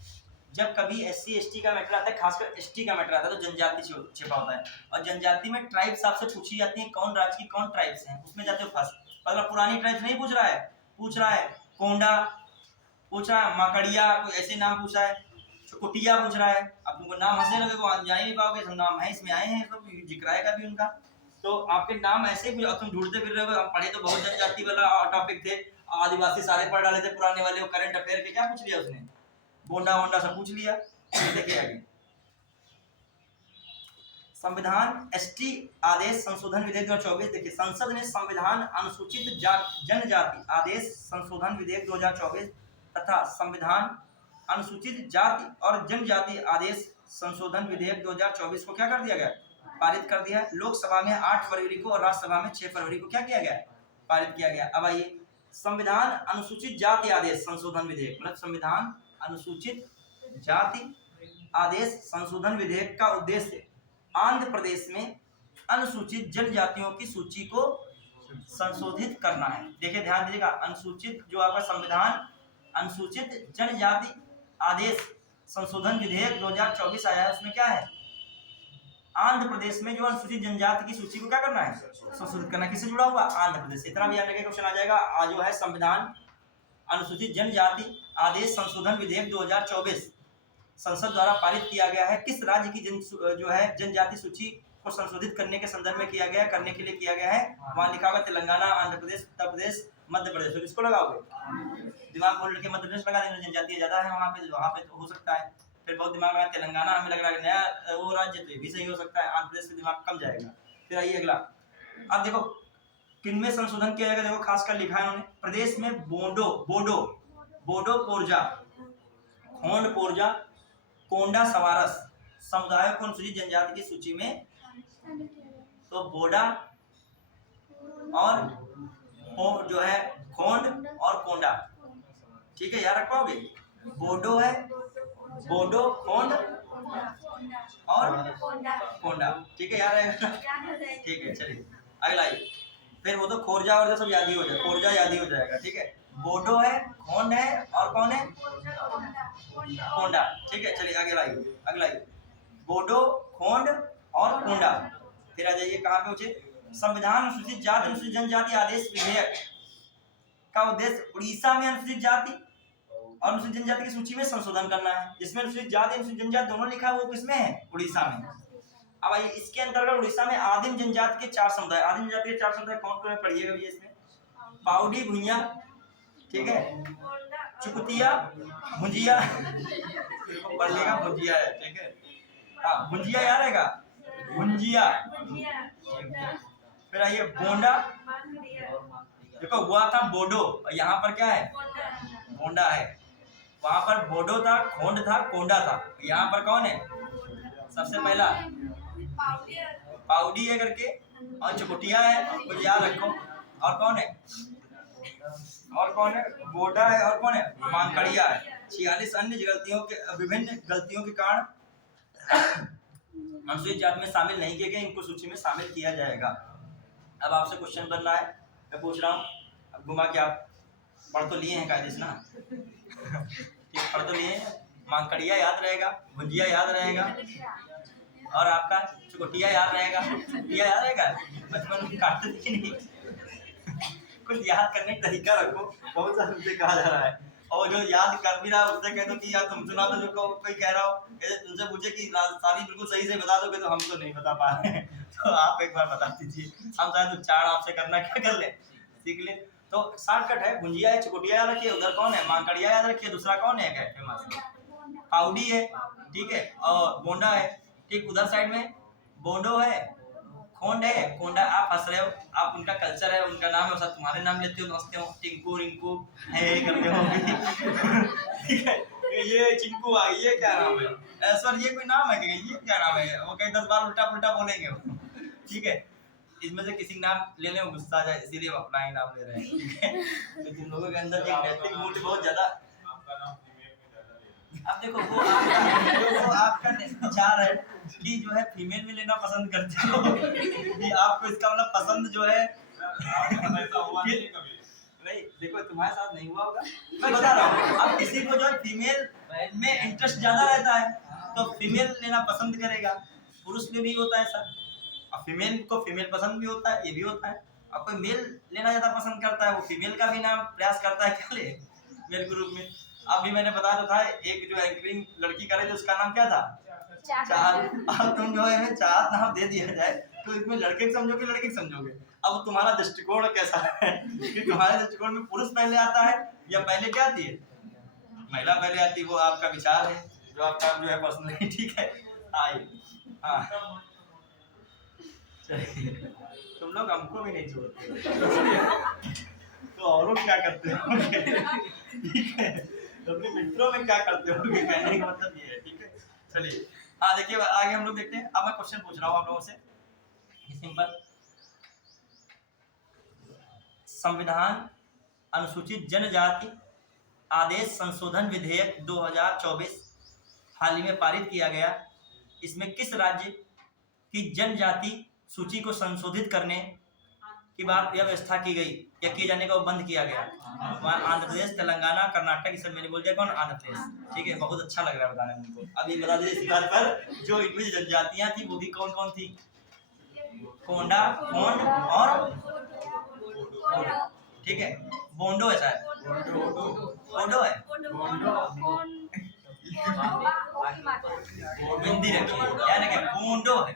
जब कभी एससी एसटी का मैटर आता है, खासकर एसटी का मैटर आता है, तो जनजाति छिपा होता है। और जनजाति में ट्राइब्स आपसे पूछी जाती है, कौन राज्य की कौन ट्राइब्स हैं, उसमें जाते हो फंस। मतलब पुरानी ट्राइब्स नहीं पूछ रहा है, पूछ रहा है कोंडा, पूछ रहा है माकड़िया, कोई ऐसे नाम पूछा है, कुटिया पूछ रहा है। अब तुमको नाम हंसने लगे तो जान ही नहीं पाओगे, तो नाम है इसमें आए हैं, तो जिक्र आएगा भी उनका। तो आपके नाम ऐसे ही तुम ढूंढते फिर रहे हो। हम पढ़े तो बहुत जनजाति वाला टॉपिक थे, आदिवासी सारे पढ़ डाले थे पुराने वाले, वो करंट अफेयर के क्या पूछ लिया उसने, बोंडा वोंडा सब पूछ लिया। देखिए आगे, संविधान एसटी आदेश संशोधन विधेयक 2024। देखिए संसद ने संविधान अनुसूचित जनजाति आदेश संशोधन विधेयक 2024 तथा संविधान अनुसूचित जाति और जनजाति आदेश संशोधन विधेयक 2024 को क्या कर दिया गया? पारित कर दिया। लोकसभा में 8 फरवरी को और राज्यसभा में 6 फरवरी को क्या किया गया? पारित किया गया। अब आइए, संविधान अनुसूचित जाति आदेश संशोधन विधेयक, मतलब संविधान अनुसूचित जाति आदेश संशोधन विधेयक का उद्देश्य आंध्र प्रदेश में अनुसूचित जनजातियों की सूची को संशोधित करना है। देखिए ध्यान दीजिएगा, अनुसूचित जो आपका संविधान अनुसूचित जनजाति आदेश संशोधन विधेयक 2024 आया है, उसमें क्या है? आंध्र प्रदेश में जो अनुसूचित जनजाति की सूची को क्या करना है? संशोधित करना। किससे जुड़ा हुआ? आंध्र प्रदेश से। इतना भी याद रखिए, क्वेश्चन आ जाएगा। आज जो है संविधान अनुसूचित जनजाति आदेश संशोधन विधेयक 2024 संसद द्वारा पारित किया गया है। किस राज्य की जो है जनजाति सूची को संशोधित करने के संदर्भ में किया गया है, करने के लिए किया गया है? वहां लिखा हुआ तेलंगाना, आंध्र प्रदेश, उत्तर प्रदेश, मध्य प्रदेश। तो किसको लगाओगे? दिमाग बोल के मध्य प्रदेश लगा देना, जनजाति ज्यादा है वहाँ पे तो हो सकता है। फिर बहुत दिमाग में तेलंगाना हमें लग रहा है नया वो राज्य, तो ये भी सही हो सकता है। आंध्र प्रदेश से दिमाग कम जाएगा। फिर आइए अगला, अब देखो किनमें संशोधन किया जाएगा। देखो खासकर लिखा है उन्होंने, प्रदेश में बोडो कोरजा, होंड कोरजा, कोंडा सवारस समुदायों को अनुसूचित जनजाति की सूची में, तो बोडा और जो है खोंड और कोंडा, ठीक है याद रख पाओगे। बोडो है, बोडो, खोंड और कोंडा, ठीक है याद रहेगा। ठीक है चलिए अगला, फिर वो तो खोरजा और सब याद ही हो जाएगा, खोरजा याद ही हो जाएगा, ठीक है। बोडो है, खोंड है, और कौन है? कोंडा, ठीक है। चलिए आगे लाइए, अगला आइए। बोडो, खोंड और कोंडा। फिर आ जाइए कहाँ पे उसे, संविधान अनुसूचित जाति अनुसूचित जनजाति आदेश विधेयक का उद्देश्य उड़ीसा में अनुसूचित जाति और अनुसूचित जनजाति की सूची में संशोधन करना है। जिसमें अनुसूचित जाति अनुसूचित जनजाति दोनों लिखा है वो किसमें है? उड़ीसा में। अब आइए इसके अंतर्गत उड़ीसा में आदिम जनजाति के 4 समुदाय, आदिम जनजाति के 4 समुदाय कौन कौन है पढ़िएगा भैया इसमें। पाउडी भुइयां, ठीक है, चुकुतिया, भुंजिया, पढ़ लेगा भुंजिया है, ठीक है। हाँ भुंजिया याद रहेगा, भुंजिया। फिर आइए बोंडा, देखो हुआ था बोडो, यहाँ पर क्या है? बोंडा है। वहां पर बोडो था, खोंड था, कोंडा था, यहाँ पर कौन है? सबसे पहला पाउडी है करके, और चुकुटिया है, कुछ याद रखो। और कौन है? और कौन है? बोडा है, और कौन है? मांकड़िया है। 46 अन्य गलतियों के, विभिन्न गलतियों के कारण अनुसूचित जाति में शामिल नहीं किए गए, इनको सूची में शामिल किया जाएगा। अब आपसे क्वेश्चन बनना है, मैं पूछ रहा हूँ, अब घुमा के आप पढ़ तो लिए हैं कायदे से ना? ठीक, पढ़ तो लिए हैं। मांकड़िया याद रहेगा, भुंजिया याद रहेगा, और आपका चुकुटिया याद रहेगा। चुकुटिया याद रहेगा, बचपन में काटते थे कि नहीं? कुछ याद करने का तरीका रखो, बहुत सा तुमसे कहा जा रहा है। और जो याद कर भी रहा है उससे कह दो कि यार तुम सुना तो जो कोई कह रहा हो, तुमसे पूछे कि सारी बिल्कुल सही से बता दोगे तो हम तो नहीं बता पा रहे हैं, तो आप एक बार बता दीजिए, हम शायद उच्चारण आपसे करना क्या कर ले, सीख ले। तो शॉर्टकट है, भुंजिया है, चुकुटिया याद रखिए, उधर कौन है? मांकड़िया याद रखिए, दूसरा कौन है क्या फेमस? पाउडी है, ठीक है, और बोंडा है, ठीक। उधर साइड में बोडो है, खोंड है, कोंडा। आप हंस रहे हो, आप उनका कल्चर है, उनका नाम है, सब तुम्हारे नाम लेते हो, हंसते हो, टिंकू रिंकू है करते हो, ठीक है। ये चिंकू आ, ये क्या नाम है? सर ये कोई नाम है क्या? ये क्या नाम है? वो कहीं 10 बार उल्टा पुल्टा बोलेंगे वो, ठीक है। इसमें से किसी नाम ले लें गुस्सा आ जाए, इसीलिए हम अपना ही नाम ले रहे हैं, ठीक है। तो तुम लोगों के अंदर एक नैतिक मूल्य बहुत ज्यादा। अब देखो वो आपका विचार है कि जो है फीमेल में लेना पसंद करते हो, कि आपको इसका मतलब पसंद जो है नहीं, देखो तुम्हारे साथ नहीं हुआ होगा, मैं बता रहा हूँ। अब किसी को जो है फीमेल में इंटरेस्ट ज्यादा रहता है तो फीमेल लेना पसंद करेगा, पुरुष में भी होता है सर। अब फीमेल को फीमेल पसंद भी होता है, ये भी होता है। अब कोई मेल लेना ज्यादा पसंद करता है, वो फीमेल का भी नाम प्रयास करता है क्या ले मेल ग्रुप में। अब भी मैंने बताया तो था, एक जो एंकरिंग लड़की करे थे उसका नाम क्या था? चाहत। अब तुम जो है चाहत नाम दे दिया जाए तो इसमें लड़के को समझोगे लड़की को समझोगे। अब तुम्हारा दृष्टिकोण कैसा है कि तुम्हारे दृष्टिकोण में पुरुष पहले आता है या पहले क्या आती है? महिला पहले आती है। वो आपका विचार है, जो आपका जो है पर्सनली, ठीक है। आइए, हाँ तुम लोग हमको भी नहीं छोड़ते तो और लोग क्या करते हो, ठीक है, अपने मित्रों में क्या करते हो, कहने का मतलब ये है, ठीक है। चलिए हाँ देखिए आगे हम लोग देखते हैं। अब मैं क्वेश्चन पूछ रहा हूँ आप लोगों से, सिंपल। संविधान अनुसूचित जनजाति आदेश संशोधन विधेयक 2024 हाल ही में पारित किया गया। इसमें किस राज्य की जनजाति सूची को संशोधित करने की बात यह व्यवस्था की गई या किए जाने का वो बंद किया गया? वहाँ आंध्र प्रदेश, तेलंगाना, कर्नाटक, इस सब मैंने बोल दिया। कौन? आंध्र प्रदेश, ठीक है। बहुत अच्छा लग रहा है बताने में मुझको। अब ये बता दीजिए इसी बात पर जो इनमें जनजातियां थी वो भी कौन कौन थी? कोंडा, खोंड और ठीक है, बोंडो है शायद, बोंडो है, हिंदी रखिए यानी कि बोंडो है,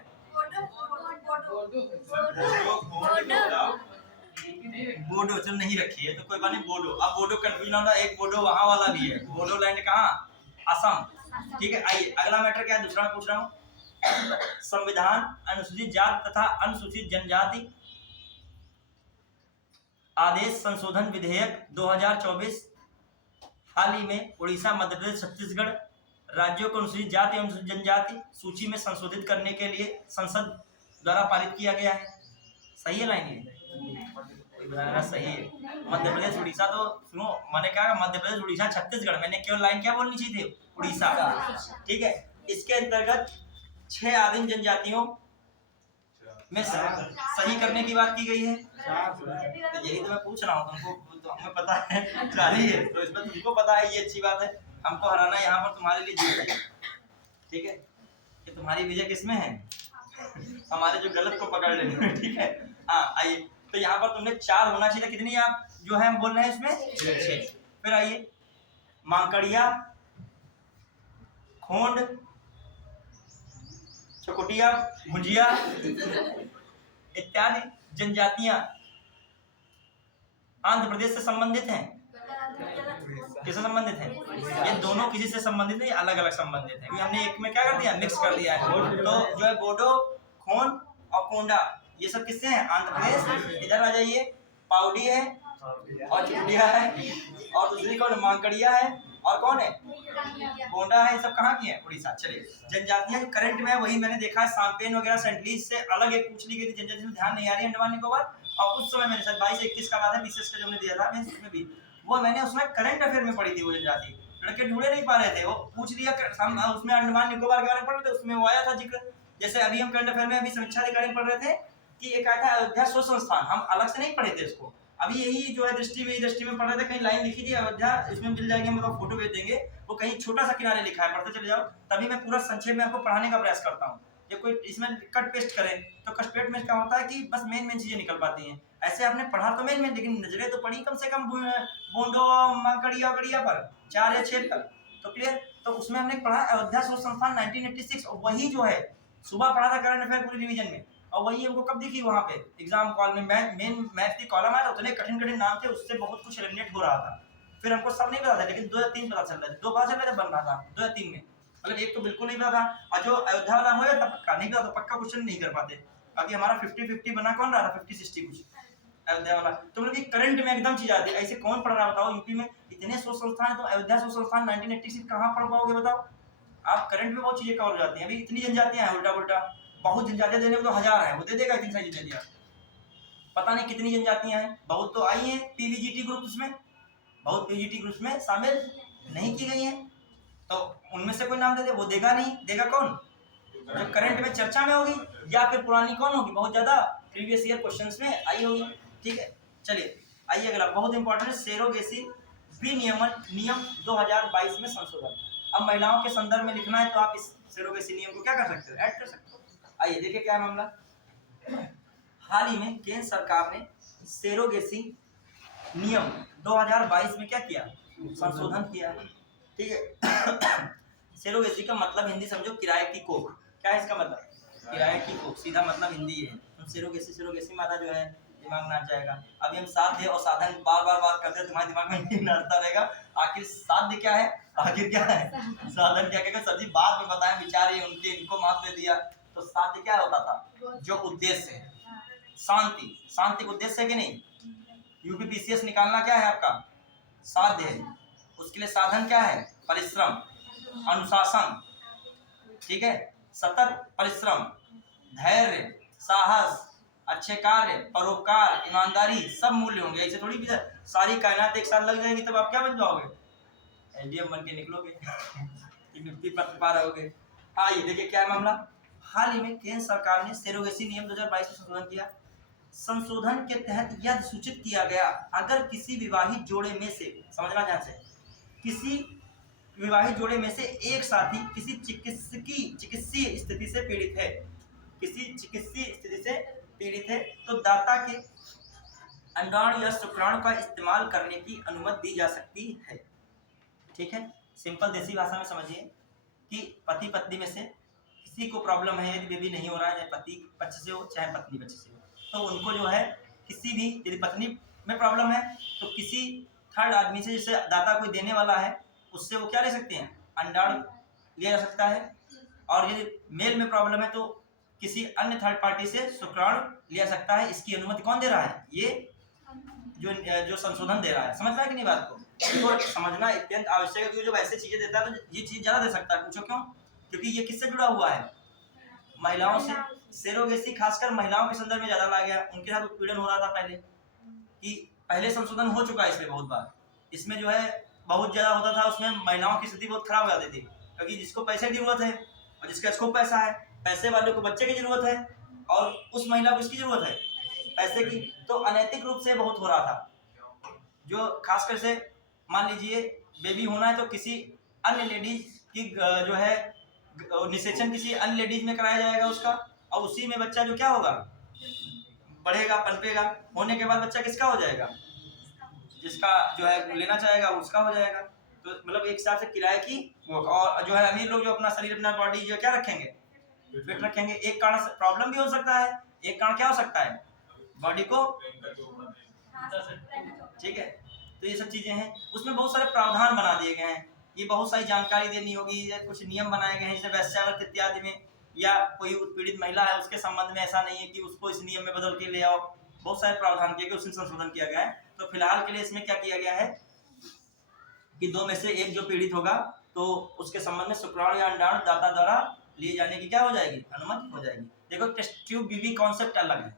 बोडो चल नहीं रखी है तो कोई बात नहीं, बोडो। अब बोडो कंफ्यूजन होता है, एक बोडो वहां वाला भी है, बोडो लैंड कहाँ? असम, ठीक है। आइए अगला मैटर क्या है, दूसरा मैं पूछ रहा हूँ। संविधान अनुसूचित जाति तथा अनुसूचित जनजाति आदेश संशोधन विधेयक 2024 हाल ही में उड़ीसा, मध्य प्रदेश, छत्तीसगढ़ राज्यों को अनुसूचित जाति एवं अनुसूचित जनजाति सूची में संशोधित करने के लिए संसद द्वारा पारित किया गया है। सही है लाइन? ये सही है। मध्य प्रदेश, उड़ीसा, तो सुनो मैंने कहा मध्य प्रदेश, उड़ीसा, छत्तीसगढ़, मैंने केवल लाइन क्या बोलनी चाहिए थी? उड़ीसा, ठीक है। इसके अंतर्गत 6 आदिम जनजातियों में सही करने की बात की गई है। तो यही तो मैं पूछ रहा हूँ तुमको, तो हमें पता है 4 ही है, तो इसमें तुमको पता है, ये अच्छी बात है। हमको हराना यहाँ पर तुम्हारे लिए जीत है, ठीक है। कि तुम्हारी विजय किसमें है, हमारे जो गलत को पकड़ लेने में, ठीक है। हाँ आइए, तो यहाँ पर तुमने 4 होना चाहिए, कितनी आप जो है हम बोल रहे हैं इसमें 6। फिर आइए, मांकड़िया, खोंड, चकोटिया, भुजिया इत्यादि जनजातियां आंध्र प्रदेश से संबंधित हैं। किससे संबंधित है? ये दोनों किसी से संबंधित नहीं, अलग अलग संबंधित है। हमने एक में क्या कर दिया, मिक्स कर दिया है। तो जो है बोडो, खोन और कोंडा, ये सब किससे हैं, आंध्र प्रदेश। इधर आ जाइए, पाउडी है और चुटिया है, और दूसरी कौन, मांकड़िया है, और कौन है, गोंडा है। ये सब कहाँ की है, उड़ीसा। चलिए, जनजातियां करंट में है वही मैंने देखा है, सांपेन वगैरह सेंटलीज से अलग एक पूछ ली गई थी जनजाति में, ध्यान नहीं आ रही अंडमान निकोबार। और उस समय मैंने शायद 22 से 21 का बात है, बीसीएस का जो हमने दिया था उसमें भी वो मैंने उसमें करंट अफेयर में पढ़ी थी। वो जनजाति लड़के ढूंढे नहीं पा रहे थे, वो पूछ लिया उसमें अंडमान निकोबार के बारे में पढ़ रहे थे, उसमें वो आया था जिक्र। जैसे अभी हम करंट अफेयर में अभी समीक्षा अधिकारी पढ़ रहे थे कि एक आया था अयोध्या शोध संस्थान, हम अलग से नहीं पढ़े थे उसको, अभी यही जो है दृष्टि में पढ़ रहे थे। कहीं लाइन लिखी थी अयोध्या, इसमें मिल जाएगी, हम लोग फोटो भेज देंगे, वो कहीं छोटा सा किनारे लिखा है, पढ़ते चले जाओ। तभी मैं पूरा संक्षेप में आपको पढ़ाने का प्रयास करता हूँ। जब कोई इसमें कट पेस्ट करें तो कट पेस्ट में क्या होता है कि बस मेन चीजें निकल पाती हैं। ऐसे आपने पढ़ा तो मेन, लेकिन नजरें तो पढ़ी कम से कम बोंडो मांकड़िया पर 4 या 6 तक, तो क्लियर। तो उसमें हमने पढ़ा अयोध्या शोध संस्थान 1986, और वही जो है सुबह पढ़ा था करंट अफेयर पूरी रिवीजन में, और वही हमको कब दिखी वहाँ पे एग्जाम कॉल में, मेन मैथ की कॉलम आया था, उतने कठिन नाम थे, उससे बहुत कुछ एलिमिनेट हो रहा था। फिर हमको सब नहीं पता था, लेकिन 2 या 3 पता चल रहे थे, 2 पता चल रहे थे, बन रहा था 2 या 3 में, मतलब एक तो बिल्कुल नहीं पता था। और जो अयोध्या वाला हो जाता पक्का नहीं पता, तो पक्का क्वेश्चन नहीं कर पाते। अभी हमारा 50-50 बना कौन रहा था, 50-60 कुछ अयोध्या वाला। तो मतलब कि करंट में एकदम चीज आती है, ऐसे कौन पढ़ रहा है बताओ, यूपी में इतने शोध संस्थान है, तो अयोध्या शोध संस्थान 1986 कहाँ पढ़ पाओगे बताओ आप। करंट में बहुत चीजें कवर हो जाती हैं। अभी इतनी जनजातियां हैं, उल्टा बहुत जनजातियां देने में तो 1000 है, वो दे देगा इतनी सारी जनजातियां, पता नहीं कितनी जनजातियां हैं। बहुत तो आई हैं पीवीजीटी ग्रुप्स में, बहुत पीवीजीटी ग्रुप्स में शामिल नहीं की गई हैं, तो उनमें से कोई नाम दे दे, वो देगा नहीं, देगा कौन, जो करंट में चर्चा में होगी, या फिर पुरानी कौन होगी, बहुत ज्यादा प्रीवियस ईयर क्वेश्चंस में आई होगी, ठीक है। चलिए आइए अगला, बहुत इंपॉर्टेंट है, सेरोगेसी विनियमन नियम 2022 में संशोधन। अब महिलाओं के संदर्भ में लिखना है, तो आप इस सेरोगेसी नियम को क्या कर सकते हो, ऐड कर सकते हो। आइए देखिए क्या है मामला। हाल ही में केंद्र सरकार ने सेरोगेसी नियम 2022 में क्या किया, संशोधन किया, ठीक है। सेरोगेसी का मतलब हिंदी समझो किराए की कोख। क्या है इसका मतलब, किराए की कोख, सीधा मतलब हिंदी है। हम सेरोगेसी माता जो है दिमाग में आ जाएगा। अभी हम साध्य और साधन बार बात करते हैं, तुम्हारे दिमाग में नहीं आता रहेगा आखिर साध्य क्या है, आखिर क्या है साधन क्या, क्या सब्जी बाद में बताएं, बेचारे उनके इनको माफ दे दिया। तो साध्य क्या होता था, जो उद्देश्य है, शांति का उद्देश्य है कि नहीं। यूपीपीसीएस निकालना क्या है आपका, साध्य है, उसके लिए साधन क्या है, परिश्रम, अनुशासन, ठीक है, सतत परिश्रम, धैर्य, साहस, अच्छे कार्य, परोपकार, ईमानदारी, सब मूल्य होंगे। ऐसे थोड़ी सारी कायनात एक साथ लग जाएगी तब आप क्या बन जाओगे, एलडीएम बन के निकलोगे नियुक्ति पत्र पा रहोगे। हाँ ये देखिए क्या है मामला। हाल ही में केंद्र सरकार ने सेरोगेसी नियम 2022 में संशोधन किया। संशोधन के तहत यह सूचित किया गया, अगर किसी विवाहित जोड़े में से, समझना ध्यान से, किसी विवाहित जोड़े में से एक साथी किसी चिकित्सीय स्थिति से पीड़ित है, किसी चिकित्सीय स्थिति से पीड़ित है, तो दाता के अंडाणु या शुक्राणु का इस्तेमाल करने की अनुमति दी जा सकती है, ठीक है। सिंपल देसी भाषा में समझिए कि पति पत्नी में से किसी को प्रॉब्लम है, यदि बेबी नहीं हो रहा है, चाहे पति पक्ष से हो चाहे पत्नी पक्ष से हो, तो उनको जो है किसी भी, यदि पत्नी में प्रॉब्लम है तो किसी थर्ड आदमी से, जैसे दाता कोई देने वाला है, उससे वो क्या ले सकते हैं, अंडाणु लिया जा सकता है। और यदि मेल में प्रॉब्लम है तो किसी अन्य थर्ड पार्टी से शुक्राणु लिया सकता है। इसकी अनुमति कौन दे रहा है, ये जो संशोधन दे रहा है। समझ रहा है कि नहीं बात को, तो समझना अत्यंत आवश्यक है, क्योंकि जब ऐसे चीजें देता है तो ये चीज ज्यादा दे सकता है। पूछो क्यों, क्योंकि ये किससे जुड़ा हुआ है, महिलाओं से। सेरोगेसी खासकर महिलाओं के संदर्भ में ज्यादा ला गया, उनके साथ उत्पीड़न हो रहा था पहले, कि पहले संशोधन हो चुका है इसमें बहुत बार। इसमें जो है बहुत ज्यादा होता था, उसमें महिलाओं की स्थिति बहुत खराब हो जाती थी, क्योंकि जिसको पैसे की जरूरत है और जिसका इसको पैसा है, पैसे वाले को बच्चे की जरूरत है, और उस महिला को इसकी जरूरत है पैसे की, तो अनैतिक रूप से बहुत हो रहा था। जो खासकर से मान लीजिए बेबी होना है तो किसी अन्य लेडीज की जो है निषेचन किसी अन्य लेडीज में कराया जाएगा उसका, और उसी में बच्चा जो क्या होगा, बढ़ेगा, पनपेगा, होने के बाद बच्चा किसका हो जाएगा, जिसका जो है लेना चाहेगा उसका हो जाएगा। तो मतलब एक हिसाब से किराए की और जो है अमीर लोग जो अपना शरीर अपना बॉडी जो क्या रखेंगे, फिट रखेंगे। एक कारण प्रॉब्लम भी हो सकता है, एक कारण क्या हो सकता है, बॉडी को, ठीक है। तो ये सब चीजें हैं, उसमें बहुत सारे प्रावधान बना दिए गए हैं, ये बहुत सारी जानकारी देनी होगी, या कुछ नियम बनाए गए हैं जैसे वैश्यावृत्ति इत्यादि में, या कोई उत्पीड़ित महिला है उसके संबंध में ऐसा नहीं है कि उसको इस नियम में बदल के ले आओ, बहुत सारे प्रावधान किए गए, उसमें संशोधन किया गया है। तो फिलहाल के लिए इसमें क्या किया गया है कि दो में से एक जो पीड़ित होगा तो उसके संबंध में शुक्राणु या अंडाणु दाता द्वारा लिए जाने की क्या हो जाएगी, अनुमति हो जाएगी। देखो टेस्ट ट्यूब बीबी कॉन्सेप्ट अलग है,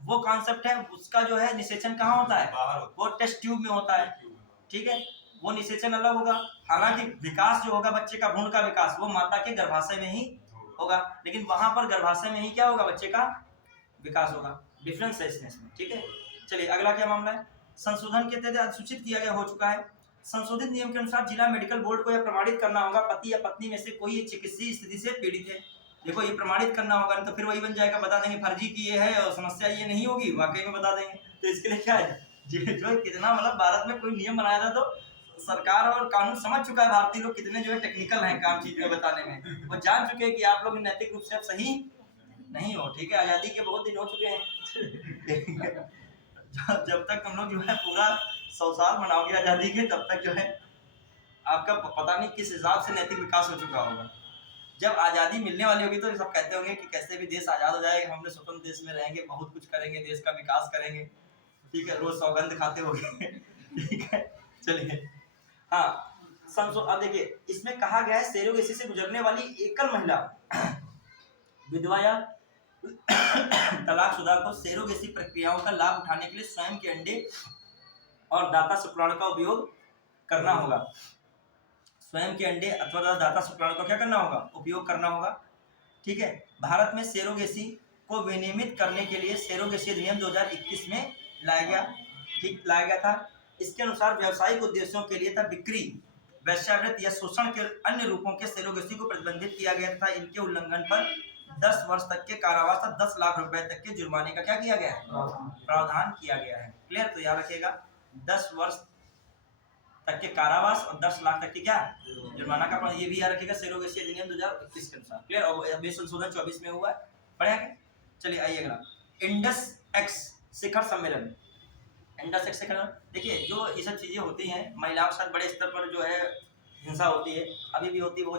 वो कॉन्सेप्ट है उसका जो है निषेचन कहाँ होता है, वो टेस्ट ट्यूब में होता है, ठीक है, वो निषेचन अलग होगा। हालांकि विकास जो होगा बच्चे का, भ्रूण का विकास वो माता के गर्भाशय में ही होगा, लेकिन वहां पर गर्भाशय में ही क्या होगा, बच्चे का विकास होगा, डिफरेंस है इसमें, ठीक है। चलिए अगला क्या मामला है, संशोधन के तहत अधिसूचित किया गया हो चुका है। संशोधित नियम के अनुसार जिला मेडिकल बोर्ड को यह प्रमाणित करना होगा पति या पत्नी में से कोई एक चिकित्सीय स्थिति से पीड़ित है। देखो ये प्रमाणित करना होगा, नहीं तो फिर वही बन जाएगा, बता देंगे फर्जी की ये है और समस्या ये नहीं होगी, वाकई में बता देंगे। तो इसके लिए क्या है, जो कितना मतलब भारत में कोई नियम बनाया था तो सरकार और कानून समझ चुका है, भारतीय लोग कितने जो है टेक्निकल हैं काम चीजें बताने में, वो जान चुके हैं कि आप लोग नैतिक रूप से अब सही नहीं हो, ठीक है। आज़ादी के बहुत दिन हो चुके हैं जब तक हम लोग जो है पूरा 100 साल मनाओगे आज़ादी के, तब तक जो है आपका पता नहीं किस हिसाब से नैतिक विकास हो चुका होगा। जब आज़ादी मिलने वाली होगी तो सब कहते होंगे कि कैसे भी देश आज़ाद हो जाएगा, हम लोग स्वतंत्र देश में रहेंगे, बहुत कुछ करेंगे, देश का विकास करेंगे, ठीक है, रोज सौगंध खाते होंगे ठीक है। चलिए हाँ, अब देखिए इसमें कहा गया है सेरोगेसी से गुजरने वाली एकल महिला विधवा या तलाकशुदा को सेरोगेसी प्रक्रियाओं का लाभ उठाने के लिए स्वयं के अंडे और दाता शुक्राणु का उपयोग करना होगा। स्वयं के अंडे अथवा दाता शुक्राणु का क्या करना होगा, उपयोग करना होगा, ठीक है। भारत में सेरोगेसी को विनियमित करने के लिए सेरोगेसी अधिनियम 2021 में लाया गया था। इसके अनुसार व्यावसायिक उद्देश्यों के लिए था बिक्री, वैश्यावृत्ति या शोषण के अन्य रूपों के सेरोगेसी को प्रतिबंधित किया गया था। इनके उल्लंघन पर 10 वर्ष तक के कारावास और 10 लाख रुपए तक के जुर्माने का क्या किया गया है, प्रावधान किया गया है। क्लियर, तो याद रखिएगा 10 वर्ष तक के कारावास और 10 लाख तक के क्या जुर्माना का, ये भी याद रखिएगा सेरोगेसी अधिनियम 2021 के अनुसार। क्लियर, और अभी संशोधन 24 में हुआ है, पढ़ेंगे। चलिए आइए अगला, इंडस एक्स शिखर सम्मेलन। इंडस एक्स शिखर, देखिए जो ये सब चीजें होती हैं महिलाओं के साथ बड़े स्तर पर जो है हिंसा होती है, अभी भी होती है बहुत।